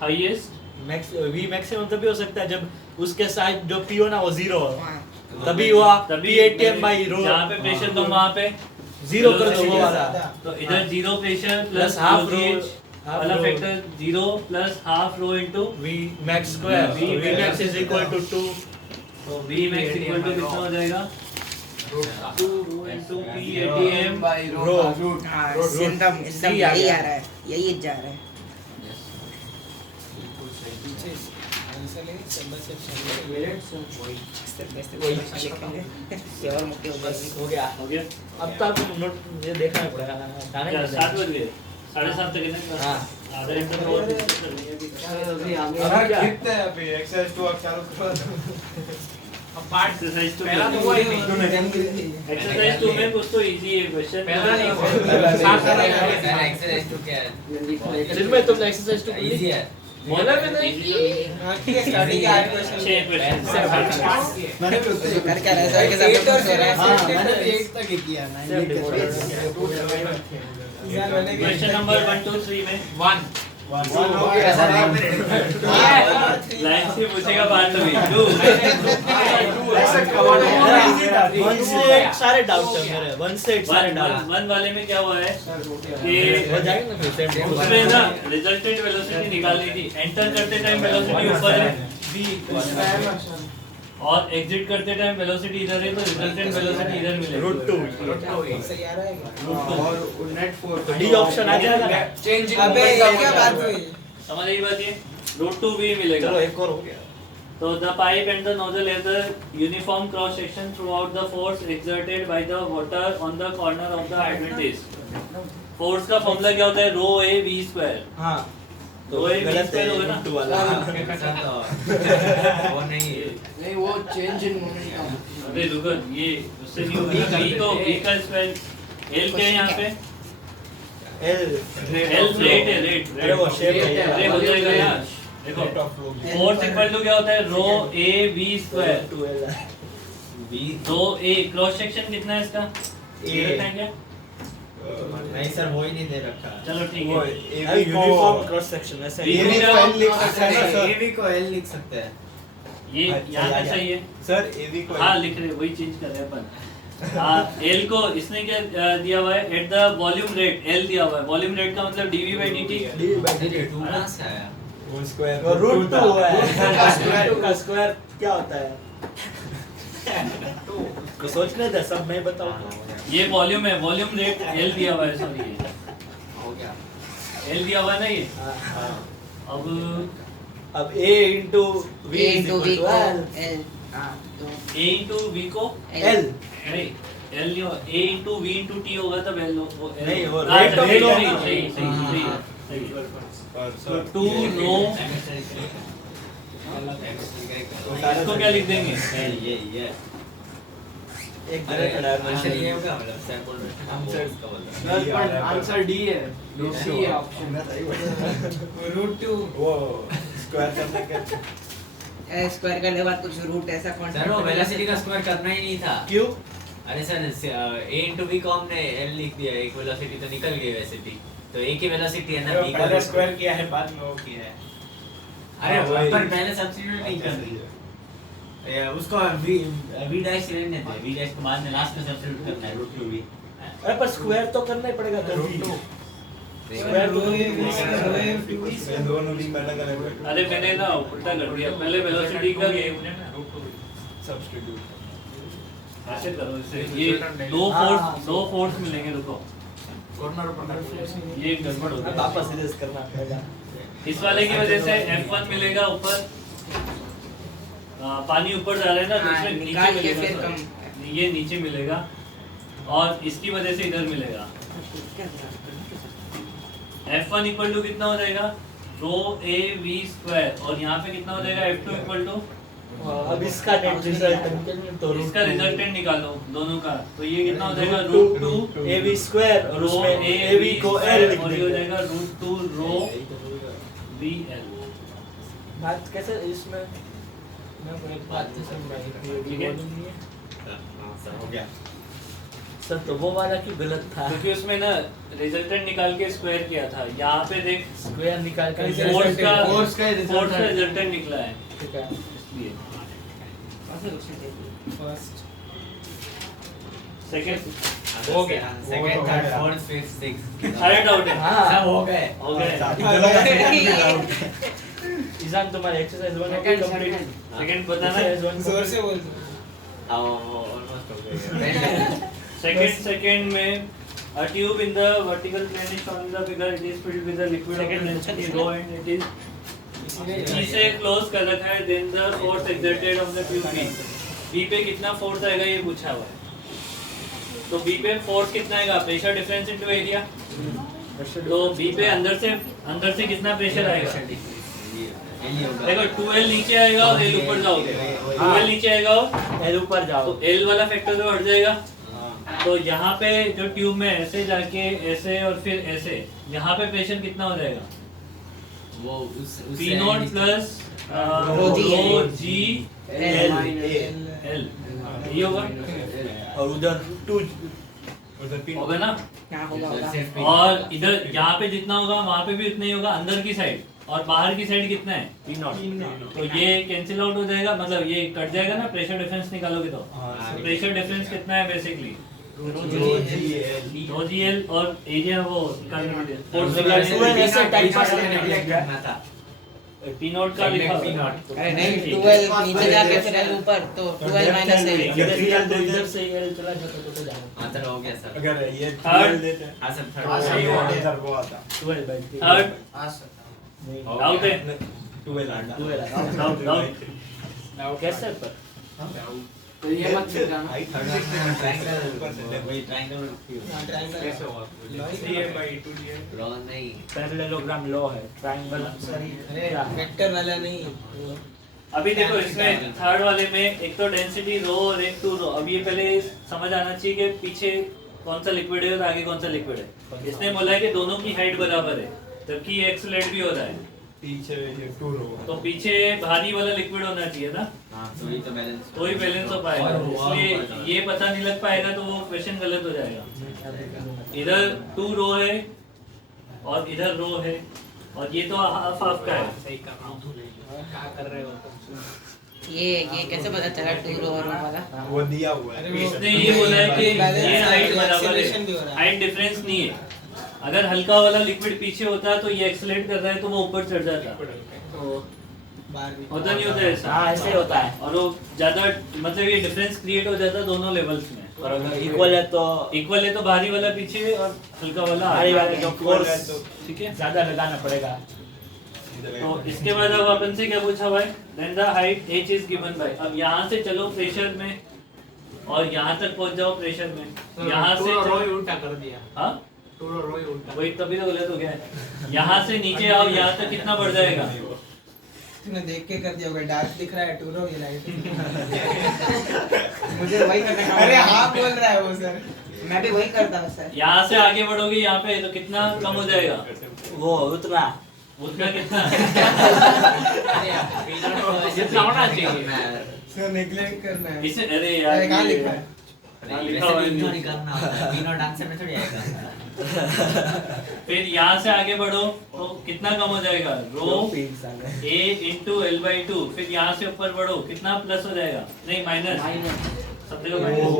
हाईएस्ट मैक्स V मैक्सिमम तभी हो सकता है जब उसके साथ जो P हो ना वो 0 हो, हाँ तभी हुआ तभी PATM by rho जहाँ पे प्रेशर कम वहाँ पे 0 कर दो वो वाला तो इधर zero pressure plus plus half half rho वाला factor 0 plus half rho into V max square V V max is equal to 2 तो V max इक्वल टू कितना हो जाएगा 2 into PATM by Rho. rho का root. हाँ Root. एकदम C एकदम आ यही गया। आ रहा है, यही जा रहा है। केवल मुक्ति हो जाएगी। हो गया हो गया अब तो आपको नोट ये देखना पड़ेगा खाने क्या का 7 बज गए 7:30 तक है ना हाँ। आधा घंटा तो और discuss करनी है अभी। अभी आगे अब क्या? कितने अभी एक्सरसाइज 2 अब चालू करो अब पार्ट एक्सरसाइज तो पहला तो हुआ ही नहीं एक्सरसाइज 2 में कुछ तो इजी है क्वेश्चन पहला नहीं हुआ पहला नहीं सात हुआ। एक्सरसाइज तो क्या है दिन में तुमने एक्सरसाइज तो कर ली इजी है बोला भी नहीं स्टार्टिंग के 8 क्वेश्चन 6 क्वेश्चन मैंने भी उतना ही कर क्या रहा है सर के साथ Eight और हो रहा है। हाँ मैंने भी 8 तक ही किया ना ये क्वेश्चन नंबर 1 2 3 में 1 हो गया सर लाइन से पूछेगा बाद में 2 वन से एट सारे डाउट है मेरे वन से एट सारे डाउट वन वाले में क्या हुआ है कि हो जाएगा ना फिर सेम उसमें ना रिजल्टेंट वेलोसिटी निकालनी थी, एंटर करते टाइम वेलोसिटी ऊपर है और एग्जिट करते टाइम वेलोसिटी इधर है तो रिजल्टेंट वेलोसिटी इधर मिलेगी √2 और नेट फोर्स डी ऑप्शन आ जाएगा ना चेंज अबे ये क्या बात हुई? समझ आई बात ये √2v मिलेगा। चलो एक और हो गया So the pipe and the nozzle have the uniform cross section throughout the force exerted by the water on the corner of the hydrant is. Force का फॉर्मूला क्या होता है रो ए वी स्क्वायर। हां तो ये गलत है होगा ना? √2 वाला वो नहीं नहीं वो चेंज इन मोमेंटम अरे रुको ये उससे नहीं होगा v तो v का स्क्वायर l क्या है यहाँ पे L l रेट है रेट अरे वो शेप है अरे हो जाएगा यार देखो फोर्स इक्वल टू क्या होता है rho A V square 2L rho A cross section कितना है इसका ये रखा है क्या नहीं सर वो ही नहीं दे रखा चलो ठीक वो है यूनिफॉर्म क्रॉस सेक्शन ऐसे ये भी को L लिख सकते हैं ना सर एवी को एल लिख सकते हैं ये यहाँ पे सही है सर एवी को हाँ लिख रहे वही चेंज कर रहे हैं अपन हाँ एल को इसने क्या दिया हुआ है at the volume rate L दिया हुआ है वॉल्यूम रेट का मतलब dv by dt टू कहाँ से आया वो स्क्वायर √2 हुआ है √2 का स्क्वायर क्या होता है को सोचने दे सब मैं बताऊंगा ये वॉल्यूम है वॉल्यूम रेट एल दिया हुआ है सॉरी हो गया एल दिया हुआ है ना ये अब अब A into V A is into V equal to को L L हाँ तो a into v को L नहीं एल नहीं होगा a into v into t होगा तब एल वो L नहीं, वो हाँ, rate of सही, flow। सही सही सही तो 2 रो इसको क्या लिख देंगे ये एक जगह खड़ा है आंसर ये होगा मतलब सर बोल रहे हैं आंसर इसका बोल रहे हैं आंसर डी है सी है ऑप्शन √2 वो स्क्वायर करने के स्क्वायर करने के बाद कुछ रूट ऐसा सर वो कॉन्सेप्ट वेलोसिटी का स्क्वायर करना ही नहीं था क्यों अरे सर a into v को हमने l लिख दिया एक वेलोसिटी तो निकल गई वैसे भी तो a की वेलोसिटी है ना v का पहले स्क्वायर किया है बाद में वो किया है अरे हाँ, वही। अपन पहले सब्स्टिट्यूट नहीं कर रही उसको v डैश रहने दे v डैश को बाद में लास्ट में सब्स्टिट्यूट करना है √2v अरे पर स्क्वायर तो करना ही पड़ेगा तो स्क्वायर तो ये दोनों भी अलग अलग अरे मैंने ना उल्टा कर दिया पहले वेलोसिटी का सब्स्टिट्यूट ऐसे करो इसे ये दो फोर्स मिलेंगे रुको ये गड़बड़ हो गया वापस इरेज करना पड़ेगा इस वाले की वजह से F1 मिलेगा ऊपर पानी ऊपर जा रहा है ना तो हाँ, इसमें नीचे निकाल के मिलेगा फिर sorry। ये नीचे मिलेगा और इसकी वजह से इधर मिलेगा F1 इक्वल टू कितना हो जाएगा रो ए वी स्क्वायर और यहाँ पे कितना हो जाएगा F2 इक्वल टू अब इसका नेट रिजल्टेंट तो इसका रिजल्टेंट निकालो दोनों का, तो ये कितना हो जाएगा √2 AB स्क्वायर और रो उसमें ए AB वी को L स्क्वायर लिख और ये हो देंगे। जाएगा √2 रो बी एल। बात कैसे इसमें मैं कोई एक बात नहीं समझ ठीक है। सर हो गया। सर तो वो वाला क्यों गलत था? क्योंकि उसमें ना रिजल्टेंट निकाल के स्क्वायर किया था, यहाँ पे देख स्क्वायर निकाल कर फोर्स का फोर्स का रिजल्टेंट निकला है ठीक है। इसलिए। फर्स्ट सेकंड हो गया। Second, third, fourth, fifth, sixth. सारे डाउट है हाँ सब हो गए। हो गए। ईशान तुम्हारे एक्सरसाइज 1 सेकंड कंप्लीट। सेकंड बताना है। जोर से बोल ऑलमोस्ट हो गए। Second में a tube in the vertical plane is shown in the figure. It is filled with a liquid of density rho and it is B से close कर रखा है. Then the force exerted on the tube B. B पे कितना फोर्स आएगा ये पूछा हुआ है. तो B पे फोर्स कितना आएगा? Pressure difference into area. तो B पे अंदर से कितना प्रेशर आएगा? देखो 2L नीचे आएगा और L ऊपर जाओगे. 2L नीचे आएगा और L ऊपर जाओ तो L वाला फैक्टर तो हट जाएगा. तो यहाँ पे जो ट्यूब में ऐसे जाके ऐसे और फिर ऐसे यहाँ पे प्रेशर कितना हो जाएगा? वो उस P not plus Rho G L ये होगा और उधर 2 होगा ना. हाँ होगा और इधर यहाँ पे जितना होगा वहाँ पे भी उतना ही होगा अंदर की साइड. और बाहर की साइड कितना है? P not. तो ये कैंसिल आउट हो जाएगा, मतलब ये कट जाएगा ना. प्रेशर डिफरेंस निकालोगे तो प्रेशर डिफरेंस कितना है बेसिकली? रो जी एल और एरिया वो निकालने के लिए फोर्स P नॉट का लिखा हुआ है. अरे नहीं 12 नीचे जाके फिर L ऊपर तो 12 माइनस है. इधर से L चला जाता तो जाना। हाँ सर हो गया सर। अगर ये Third. हाँ सर हाँ, सही थर्ड। है। इधर वो आता 12 बाय 3 थर्ड हाँ सर डाउट है. 12 डाउट कैसे पर तो ये मत दिखाना वही ट्रायंगल कैसे हुआ रो नहीं। पैरेललोग्राम लॉ है ट्रायंगल क्या वेक्टर वाला नहीं अभी देखो इसमें थर्ड वाले में एक तो डेंसिटी रो और एक टू रो. अब ये पहले समझ आना चाहिए कि पीछे कौन सा लिक्विड है और आगे कौन सा लिक्विड है. इसने बोला है कि दोनों की हाइट बराबर है जबकि ये एक्सेलरेट भी हो रहा है. पीछे ये 2 रो तो पीछे भारी वाला लिक्विड होना चाहिए ना, हाँ तो ही तो बैलेंस। तो ही बैलेंस हो पाएगा. इसलिए ये पता नहीं लग पाएगा तो वो क्वेश्चन गलत हो जाएगा. इधर 2 रो है और इधर रो है और ये तो हाफ हाफ का है. ये कैसे पता चला 2 रो और रो वाला? वो दिया हुआ है. इसने ये बोला है कि ये हाइट बराबर है, हाइट डिफरेंस नहीं है. अगर हल्का वाला लिक्विड पीछे होता है तो ये एक्सेलरेट कर रहा है तो वो ऊपर चढ़ जाता. तो होता नहीं होता ऐसा. हाँ ऐसे ही होता है और वो ज्यादा मतलब ये डिफरेंस क्रिएट हो जाता है दोनों लेवल्स में. और अगर इक्वल है तो इक्वल है तो भारी वाला पीछे और हल्का वाला भारी आगे. वाले जो फोर्स ठीक है. ज्यादा लगाना पड़ेगा। तो इसके बाद अब अपन से क्या पूछा भाई? Then the height h is given by. अब यहाँ से चलो प्रेशर में और यहाँ तक पहुँच जाओ प्रेशर में. यहाँ से उल्टा कर दिया हाँ उल्टा वही तभी तो गलत हो गया है. यहाँ से नीचे आओ, यहाँ तक कितना बढ़ जाएगा? तूने देख के कर दिया होगा डार्क दिख रहा है टू रो ये लाइट मुझे वही करना है. अरे हाँ बोल रहा है वो सर मैं भी वही करता हूँ सर. यहाँ से आगे बढ़ोगे यहाँ पे तो कितना कम हो जाएगा? वो उतना उतना कितना? जितना होना चाहिए। सर नेग्लेक्ट करना है. इसे अरे यार अरे कहाँ लिखा है? लिखा हुआ है। नहीं करना होता है। तीनों आंसर में थोड़ी आएगा। फिर यहाँ से आगे बढ़ो तो कितना कम हो जाएगा? रो a into L by two. फिर यहाँ से ऊपर बढ़ो कितना प्लस हो जाएगा? नहीं माइनस. सब जगह माइनस.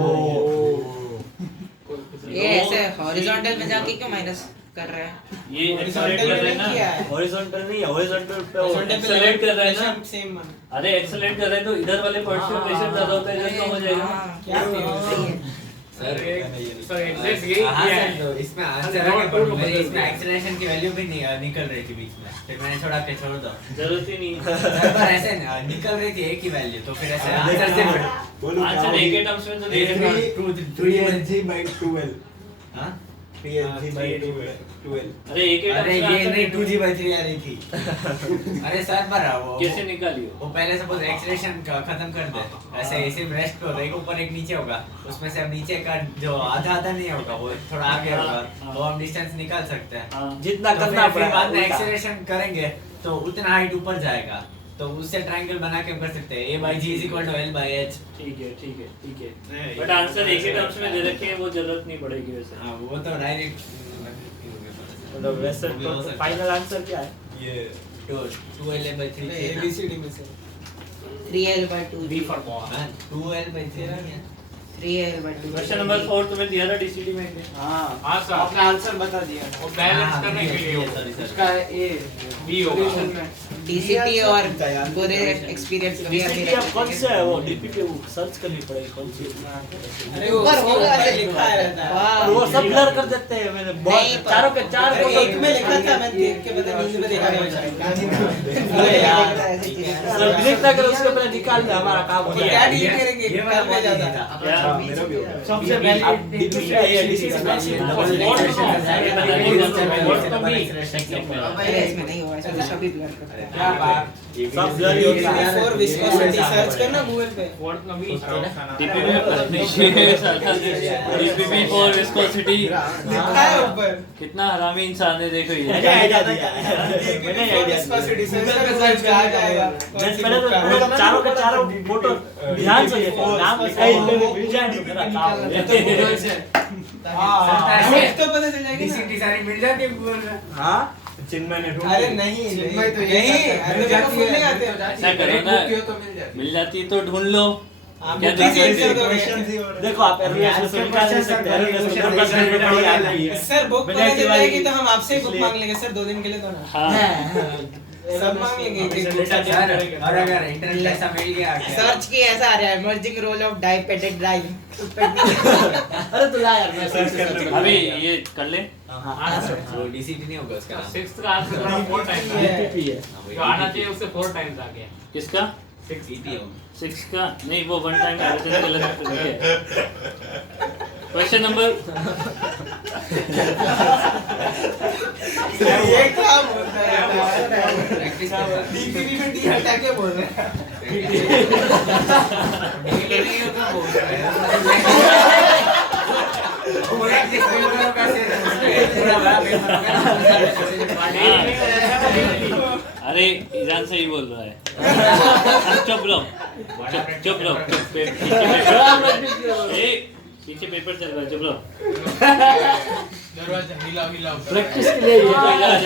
ये ऐसे हॉरिजॉन्टल में जाके क्यों माइनस कर रहा है? ये एक्सेलरेट कर रहे हैं ना. हॉरिजॉन्टल नहीं है, हॉरिजॉन्टल पे एक्सेलरेट कर रहे हैं ना. सेम अरे एक्सेलरेट कर रहे हैं तो इधर वाले पार्ट्स पे प्रेशर ज्यादा होता है, इधर कम हो जाएगा. हाँ, क्या सही है. सर एग्जैक्ट यही हाँ किया सर, है. तो इसमें आंसर है कि मेरी इसमें एक्सेलरेशन की वैल्यू भी नहीं निकल रही थी बीच में, फिर मैंने छोड़ा के छोड़ दो. जरूरत ही नहीं. पर ऐसे निकल रही थी एक ही वैल्यू, तो फिर ऐसे आंसर से आंसर एक ही टर्म्स में तो दे रहे हैं. 3 by 12. हाँ अरे एक अरे ये नहीं 2g/3 आ रही थी। अरे सर पर वो कैसे निकाली वो पहले सपोज एक्सेलरेशन खत्म कर दे, ऐसे सिर्फ रेस्ट पे होता है, एक ऊपर एक नीचे होगा, उसमें से अब नीचे का जो आधा नहीं होगा वो थोड़ा आगे होगा, वो हम डिस्टेंस निकाल सकते हैं। जितना तो करना फिर बाद में पड़ेगा एक्सेलरेशन करेंगे तो उतना हाइट ऊपर जाएगा, तो उससे ट्रायंगल बना के हम कर सकते हैं a/g = l/h। ठीक है बट आंसर एक ही टर्म्स में दे रखे हैं, वो जरूरत नहीं पड़ेगी वैसे। हाँ वो तो डायरेक्ट मतलब वैसे तो फाइनल आंसर क्या है? ये 2l/3 ABCD में से 3L/2 B for ball. 2l/3 3L/2 question number 4 तुम्हें दिया था डीसीडी में। हाँ हाँ सर। आपने आंसर बता दिया वो बैलेंस करने के लिए उसका ए B होगा। solution में डीसीटी और पूरे एक्सपीरियंस कभी आते डीसीटी अब कौन सा है वो डीपीटी वो सर्च करनी पड़ेगी कौं सी। अरे वो ऊपर उसके होगा ऊपर ऐसे लिखा रहता है वाह। वो सब ब्लर कर देते हैं मैंने नहीं, बहुत चारों के चार अरे फोटो एक में लिखा था मैं देख के पता नींद में देखा नहीं अरे यार सब डिलीट ना करो उसके पहले निकाल ले हमारा काम हो क्या जाएगा। डिलीट करेंगे ये कर में जाता है सबसे पहले आप डीपीटी ये डीसीटी अरे इसमें नहीं हुआ, इसमें सभी ब्लर करते हैं। क्या बात सब ब्लर ही होता है। फॉर विस्कोसिटी सर्च करना गूगल पे डीपीपी फॉर विस्कोसिटी। लिखा है ऊपर कितना हरामी इंसान है देखो ये। मैंने आइडिया दिया मैंने आइडिया दिया विस्कोसिटी सर्च कर आ जाएगा मैं पहले तो चारों के चारों फोटो ध्यान से देखो नाम लिखा ही मिल जाए तो मेरा काम हो ये तो जाए। गूगल से हाँ बुक तो पता चल जाएगी ना डीसीटी सारी मिल जाती है गूगल में। हाँ अरे नहीं चिन्मय तो यही अरे मेरे को फुल नहीं आते ऐसा करो ना, मिल जाती है तो ढूंढ लो। आप क्या बुक दिक्कत से है? देखो आप एरर से निकाल नहीं सकते एरर से 100% पड़ी आती है। सर बुक मैंने पता चल एक्टिवा जाएगी ली। तो हम आपसे ही बुक इसलिए- मांग लेंगे सर 2 दिन के लिए तो ना हाँ सब मांग लेंगे एक एक बुक। सर और अगर इंटरनेट ऐसा मिल गया क्या? सर्च की ऐसा आ रहा है इमर्जिंग रोल ऑफ डाइपेटेड ड्राइव। अरे तो ला यार मैं सर्च कर अभी ये कर ले। हां सर वो डीसीटी नहीं होगा उसका नाम। 6th का आंसर 4 टाइम्स आ गया। डीपीपी है जो आना चाहिए उससे 4 टाइम्स आ गया। किसका 6 होगा। 6 का नहीं, वो 1 टाइम गलत है। क्वेश्चन नंबर ये क्या बोल रहा है प्रैक्टिस कर। डीपीपी में डी हटा के बोल रहे हैं नहीं होगा वो। प्रैक्टिस करो कैसे पूरा बड़ा पेपर होगा। अरे ईरान सही बोल रहा है। चुप रहो, चुप रहो, पीछे पेपर चल रहा है, चुप रहो। दरवाजा हिला प्रैक्टिस के लिए ये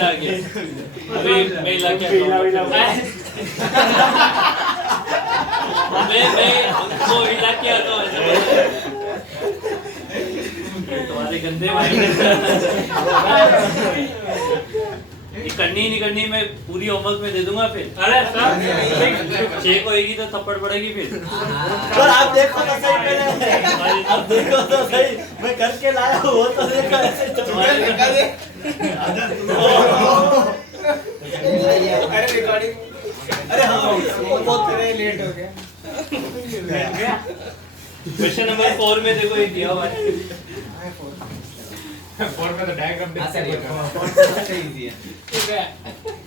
आगे अभी मैं ला के मैं उनको हिला के आता हूँ। तुम्हारे गंदे माइंड ये करनी ही नहीं करनी, मैं पूरी होमवर्क में दे दूंगा फिर। अरे सर चेक होएगी तो थप्पड़ पड़ेगी फिर। सर आप देखो तो सही पहले आप देखो तो सही मैं करके लाया हूं वो तो देखो ऐसे अरे रिकॉर्डिंग अरे हाँ बहुत लेट हो गया क्वेश्चन नंबर 4 में देखो ये दिया हुआ है। 4 में तो डायग्राम हाँ सर ये देखते हैं। 4 सबसे इजी है।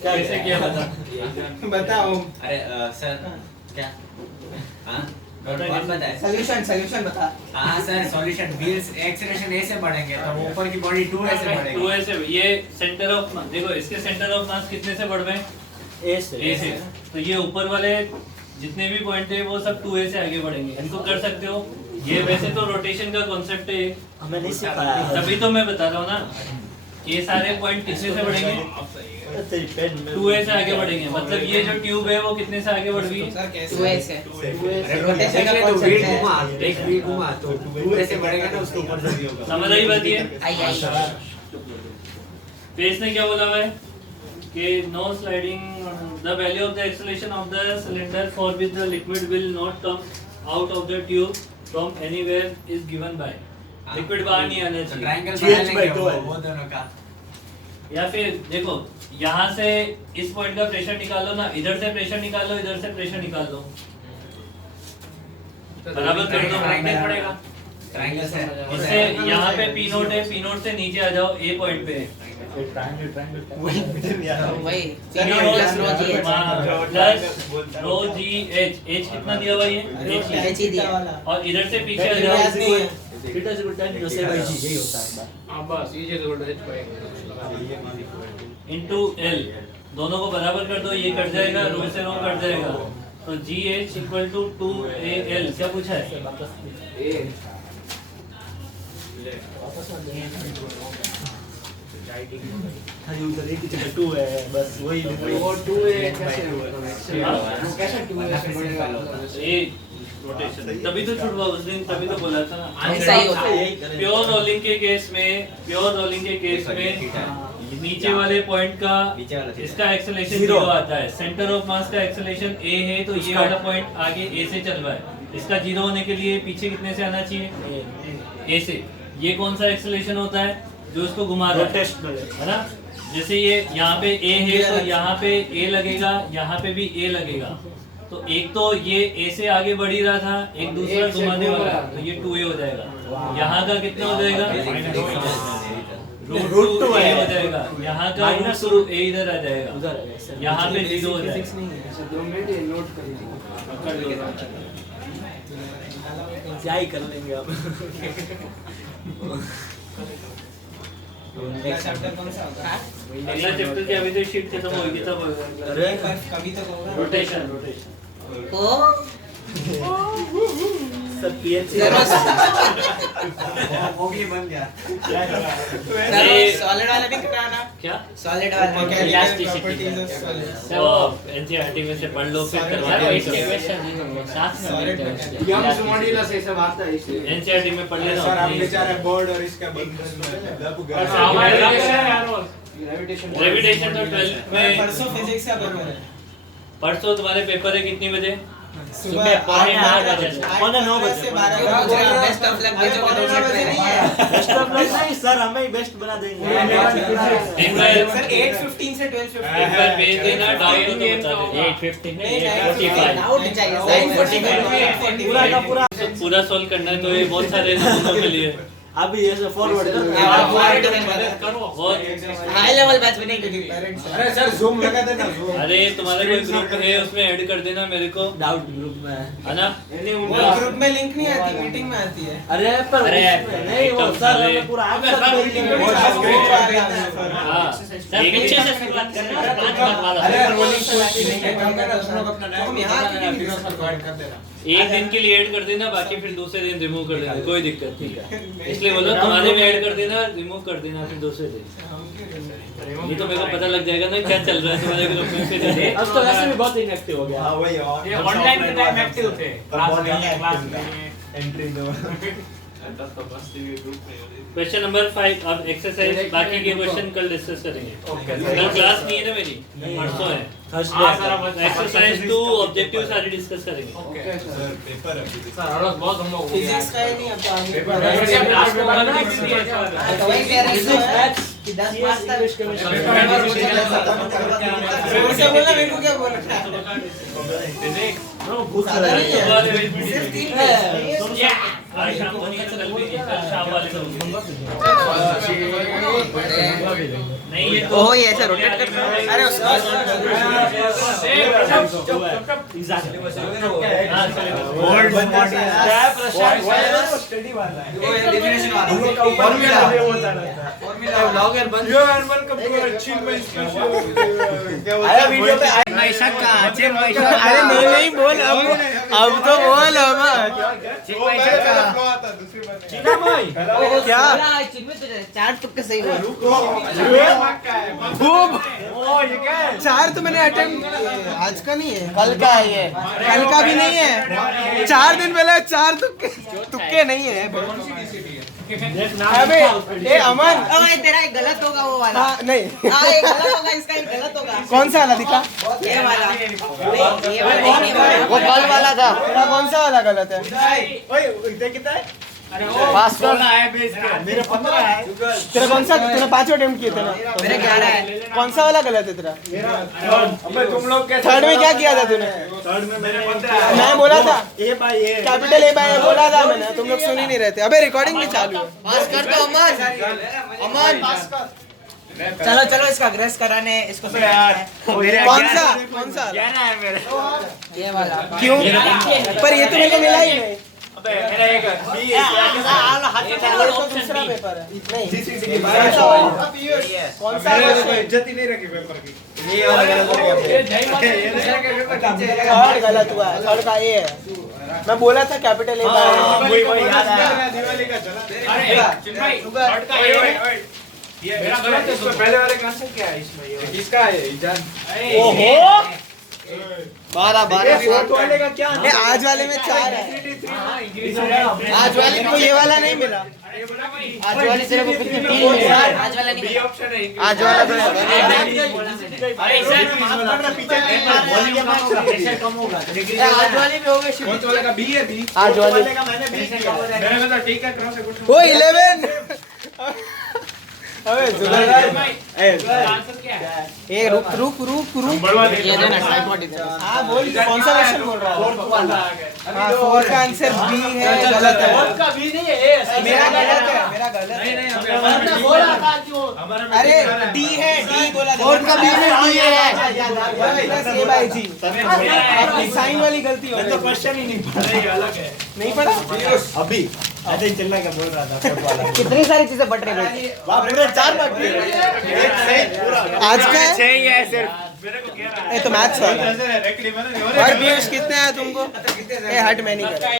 कैसे किया बता। बताओ अरे सर क्या? हाँ कौन बताए? सॉल्यूशन बता हाँ सर सॉल्यूशन व्हील्स एक्सेलरेशन ए से बढ़ेंगे तो ऊपर की बॉडी 2 से बढ़ेगी। 2 से ये सेंटर ऑफ देखो, इसके सेंटर ऑफ मास कितने से बढ़ गए? ए ए से। तो ये ऊपर वाले जितने भी पॉइंट है वो सब 2a से आगे बढ़ेंगे। इनको कर सकते हो। ये वैसे तो रोटेशन का कॉन्सेप्ट है, हमें नहीं सिखाया तभी तो मैं बता रहा हूँ ना कि ये सारे पॉइंट कितने से बढ़ेंगे? तेरी पेन में 2a से आगे बढ़ेंगे। मतलब ये जो ट्यूब है वो कितने से आगे बढ़ गई? सर कैसे 2a से रोटेशन का तो कॉन्सेप्ट व्हील है घुमा एक व्हील घुमा तो 2 से बढ़ेगा ना उसके ऊपर से भी होगा। समझ आई बात ये? आई पेज ने क्या बोला हुआ है कि no sliding the value of the acceleration of the cylinder for which the liquid will not come out of the tube from anywhere is given by. Liquid बाहर नहीं आना तो चाहिए। ट्रायंगल GH बना by लेंगे 2 वो दोनों का। या फिर देखो यहाँ से इस पॉइंट का प्रेशर निकालो ना, इधर से प्रेशर निकालो, इधर से प्रेशर निकाल लो, बराबर कर दो, मैग्नेट पड़ेगा। ट्रायंगल से इससे यहाँ पे पी नोट है, पी नोट से नीचे आ जाओ ए पॉइंट पे वही P note plus rho G H, H कितना दिया हुआ ये एच ही दिया। और इधर से पीछे आ जाओ theta is equal to tan inverse a by g, यही होता है। हाँ बस ये जो h by इंटू एल, दोनों को बराबर कर दो, ये कट जाएगा, रो से रो कट जाएगा, तो जी एच इक्वल टू 2AL। क्या पूछा है? खाली उधर एक ही जगह 2 है, बस वही वो 2a कैसे हुआ? वो कैसे 2a से बढ़ेगा? ये रोटेशन तभी तो छुड़वा उस दिन, तभी तो बोला था ना। ऐसा ही होता है। प्योर रोलिंग के केस में नीचे वाले पॉइंट का नीचे वाला theta। इसका एक्सेलेरेशन 0 आता है। सेंटर ऑफ मास का एक्सेलेरेशन a है, तो ये वाला पॉइंट आगे a से चल रहा है, इसका 0 होने के लिए पीछे कितने से आना चाहिए? a से। ये कौन सा एक्सेलेरेशन होता है? जो इसको घुमा रहा रोटेशनल है ना। जैसे ये यहाँ पे a है तो यहाँ पे a लगेगा, यहाँ पे भी a लगेगा, तो एक तो ये a से आगे बढ़ ही रहा था, एक दूसरा घुमाने वाला, तो ये 2a हो जाएगा। यहाँ का कितना हो जाएगा? रूट 2 a हो जाएगा। यहाँ का माइनस रूट a इधर आ जाएगा, उधर यहाँ पे 0 हो जाएगा। ऐसे 2 मिनट ये नोट कर लीजिए। क्या ही कर लेंगे आप। नेक्स्ट चैप्टर कौन सा होगा? अगला चैप्टर की अभी तो शीट खत्म होगी तब होगा। अरे कभी तक होगा? रोटेशन सब पीएच वो भी बन गया। सॉलिड वाला भी कराना। क्या सॉलिड वाला वो एनसीईआरटी में से पढ़ लो, फिर करवा दो। यंग्स मॉड्यूलस ये सब आता है इसलिए। एनसीईआरटी में पढ़ लेना। सर आप बेचारे बोर्ड और इसका बंधन में दब गए। ग्रेविटेशन तो 12th में। परसों फिजिक्स का पेपर है। परसों तुम्हारे पेपर है कितनी बजे? सुबह 8:30 बजे। 9 से 12 बेस्ट ऑफ लक भेजो का बेस्ट ऑफ लक नहीं सर, हमें ही बेस्ट बना देंगे। एक बार सर 8:15 से 12:15 एक बार भेज देना, डाउट हो तो बता देना। 8:15 डाउट चाहिए 9:45 पूरा का पूरा पूरा सॉल्व करना है, तो ये बहुत सारे नंबरों के लिए अभी ऐसे फॉरवर्ड हाई लेवल बैच बनेगी पेरेंट्स। अरे सर जूम लगा देना जूम। अरे तुम्हारा कोई ग्रुप है उसमें ऐड कर देना मेरे को, डाउट ग्रुप में है ना। वो ग्रुप में लिंक नहीं आती, मीटिंग में आती है। अरे पर अरे उसमें नहीं वो एकदम सर साले। हमें पूरा आप सब हाँ, एक पीछे से शुरुआत करना और 5 बात वाला। अरे रोलिंग एक काम करना, तुम लोग अपना हम नाम यहाँ बता देना, की फिर उसको ऐड कर देना। एक दिन के लिए ऐड कर देना, बाकी फिर दूसरे दिन रिमूव कर देना, कोई दिक्कत नहीं है। इसलिए बोलो तुम्हारे में ऐड कर देना, रिमूव कर देना फिर दूसरे दिन। ये तो मेरे को पता लग जाएगा ना क्या चल रहा है तुम्हारे ग्रुप में फिर। अब तो वैसे भी बहुत इनएक्टिव हो गया। हाँ वही और ये ऑनलाइन के टाइम एक्टिव थे, क्लास में एंट्री दो। क्वेश्चन नंबर 5 अब एक्सरसाइज, बाकी के क्वेश्चन कल डिस्कस करेंगे। कल क्लास नहीं है ना मेरी, परसों है। एक्सरसाइज 2 ऑब्जेक्टिव सारे डिस्कस करेंगे। Okay sir. सर पेपर अभी सर और बहुत हम लोग फिजिक्स का ही नहीं, अब तो आगे पेपर लास्ट में वाला भी दिया हाँ, तो वही कह रहे हैं कि 10 मार्क्स तक उसे बोलना, मेरे को क्या बोल रहा है? भूख लग रही है। सिर्फ 3 पेज। आज शाम को नहीं है तो कल भी नहीं, कल शाम वाले को नहीं। ये तो ओह, ये ऐसा रोटेट कर रहा है। अरे उसका बोर्ड बनना स्टडी वाला है, वो डेफिनेशन वाला है। फॉर्मूला ब्लॉगर बन यो एनुअल कंप्यूटर चिल में स्पेशल अरे वीडियो पे अरे नहीं बोल, अब तो बोल क्या चार तुक्के सही हुआ। चार तो मैंने अटेम्प्ट आज का नहीं है, कल का है ये, कल का भी नहीं है, 4 दिन पहले 4 तुक्के नहीं है। अबे ए अमन, ओए तेरा एक गलत होगा वो वाला। हाँ नहीं, हाँ एक गलत होगा, इसका एक गलत होगा। कौन सा वाला दिखा? ये वाला नहीं, ये वाला नहीं, ये वाला। वो कल वाला था। तेरा कौन सा वाला गलत है? ओए इधर कितना है? पास कर मेरे 15 है। तेरा कौन सा तूने 5 अटेम्प्ट किए थे ना मेरे 11 है। कौन सा वाला गलत है तेरा अबे तुम लोग कैसे थर्ड में क्या किया था तूने थर्ड में मेरे 15 मैं बोला था A by A capital A by बोला था मैंने तुम लोग सुन ही नहीं रहे थे अबे रिकॉर्डिंग भी चालू है पास कर दो अमन अमन चलो चलो इसका ग्रेस कराने इसको कौन सा ये वाला क्यों पर ये तो मेरे को मिला ही नहीं अबे मेरा एक बी ये तो दूसरा पेपर है नहीं कौन सा कोई इज्जत ही नहीं रखी पेपर की ये वाला गलत हो गया थर्ड गलत हुआ है थर्ड का ए है मैं बोला था कैपिटल ए बाय वही याद आया दिवाली का चला अरे चिन्मय थर्ड का ये ये मेरा गलत है इसमें पहले वाले का आंसर क्या है इसमें ये किसका है ईजान ओहो 12 फोर्थ वाले का क्या नहीं आज वाले में 4 है आज वाले को ये वाला नहीं मिला आज वाले तेरे को कितने 3 मिले आज वाला नहीं बी मिला ऑप्शन है आज वाला तो अरे सर प्रेशर कम होगा आज वाले भी हो गए फोर्थ वाले का बी है बी आज वाले का मैंने बी किया मेरे को तो ठीक है क्रॉस है कुछ ओ 11 अबे जुगाड़ आंसर क्या है ए रुक ये देना ट्राइपॉड इधर हां बोल कौन सा क्वेश्चन बोल रहा है फोर्थ वाला हां फोर्थ का आंसर बी है गलत है का भी नहीं है ए मेरा गलत है नहीं नहीं बोला था क्यों अरे डी है डी बोला था फोर्थ का बी में डी है प्लस ए बाय जी अपनी साइन वाली गलती हो गई क्वेश्चन ही नहीं पढ़ा ये अलग है नहीं पढ़ा अभी ऐसे ही चलना क्या बोल रहा था फोर्थ वाला कितनी सारी चीजें पढ़ रहे भाई वाह पूरे 4 बार एक सही पूरा आज का है? 6 ही है सिर्फ मेरे को कह रहा है ये तो मैथ्स है ऐसे रेकड़ी मैंने और पीयूष कितने हैं तुमको ए हट मैं नहीं कर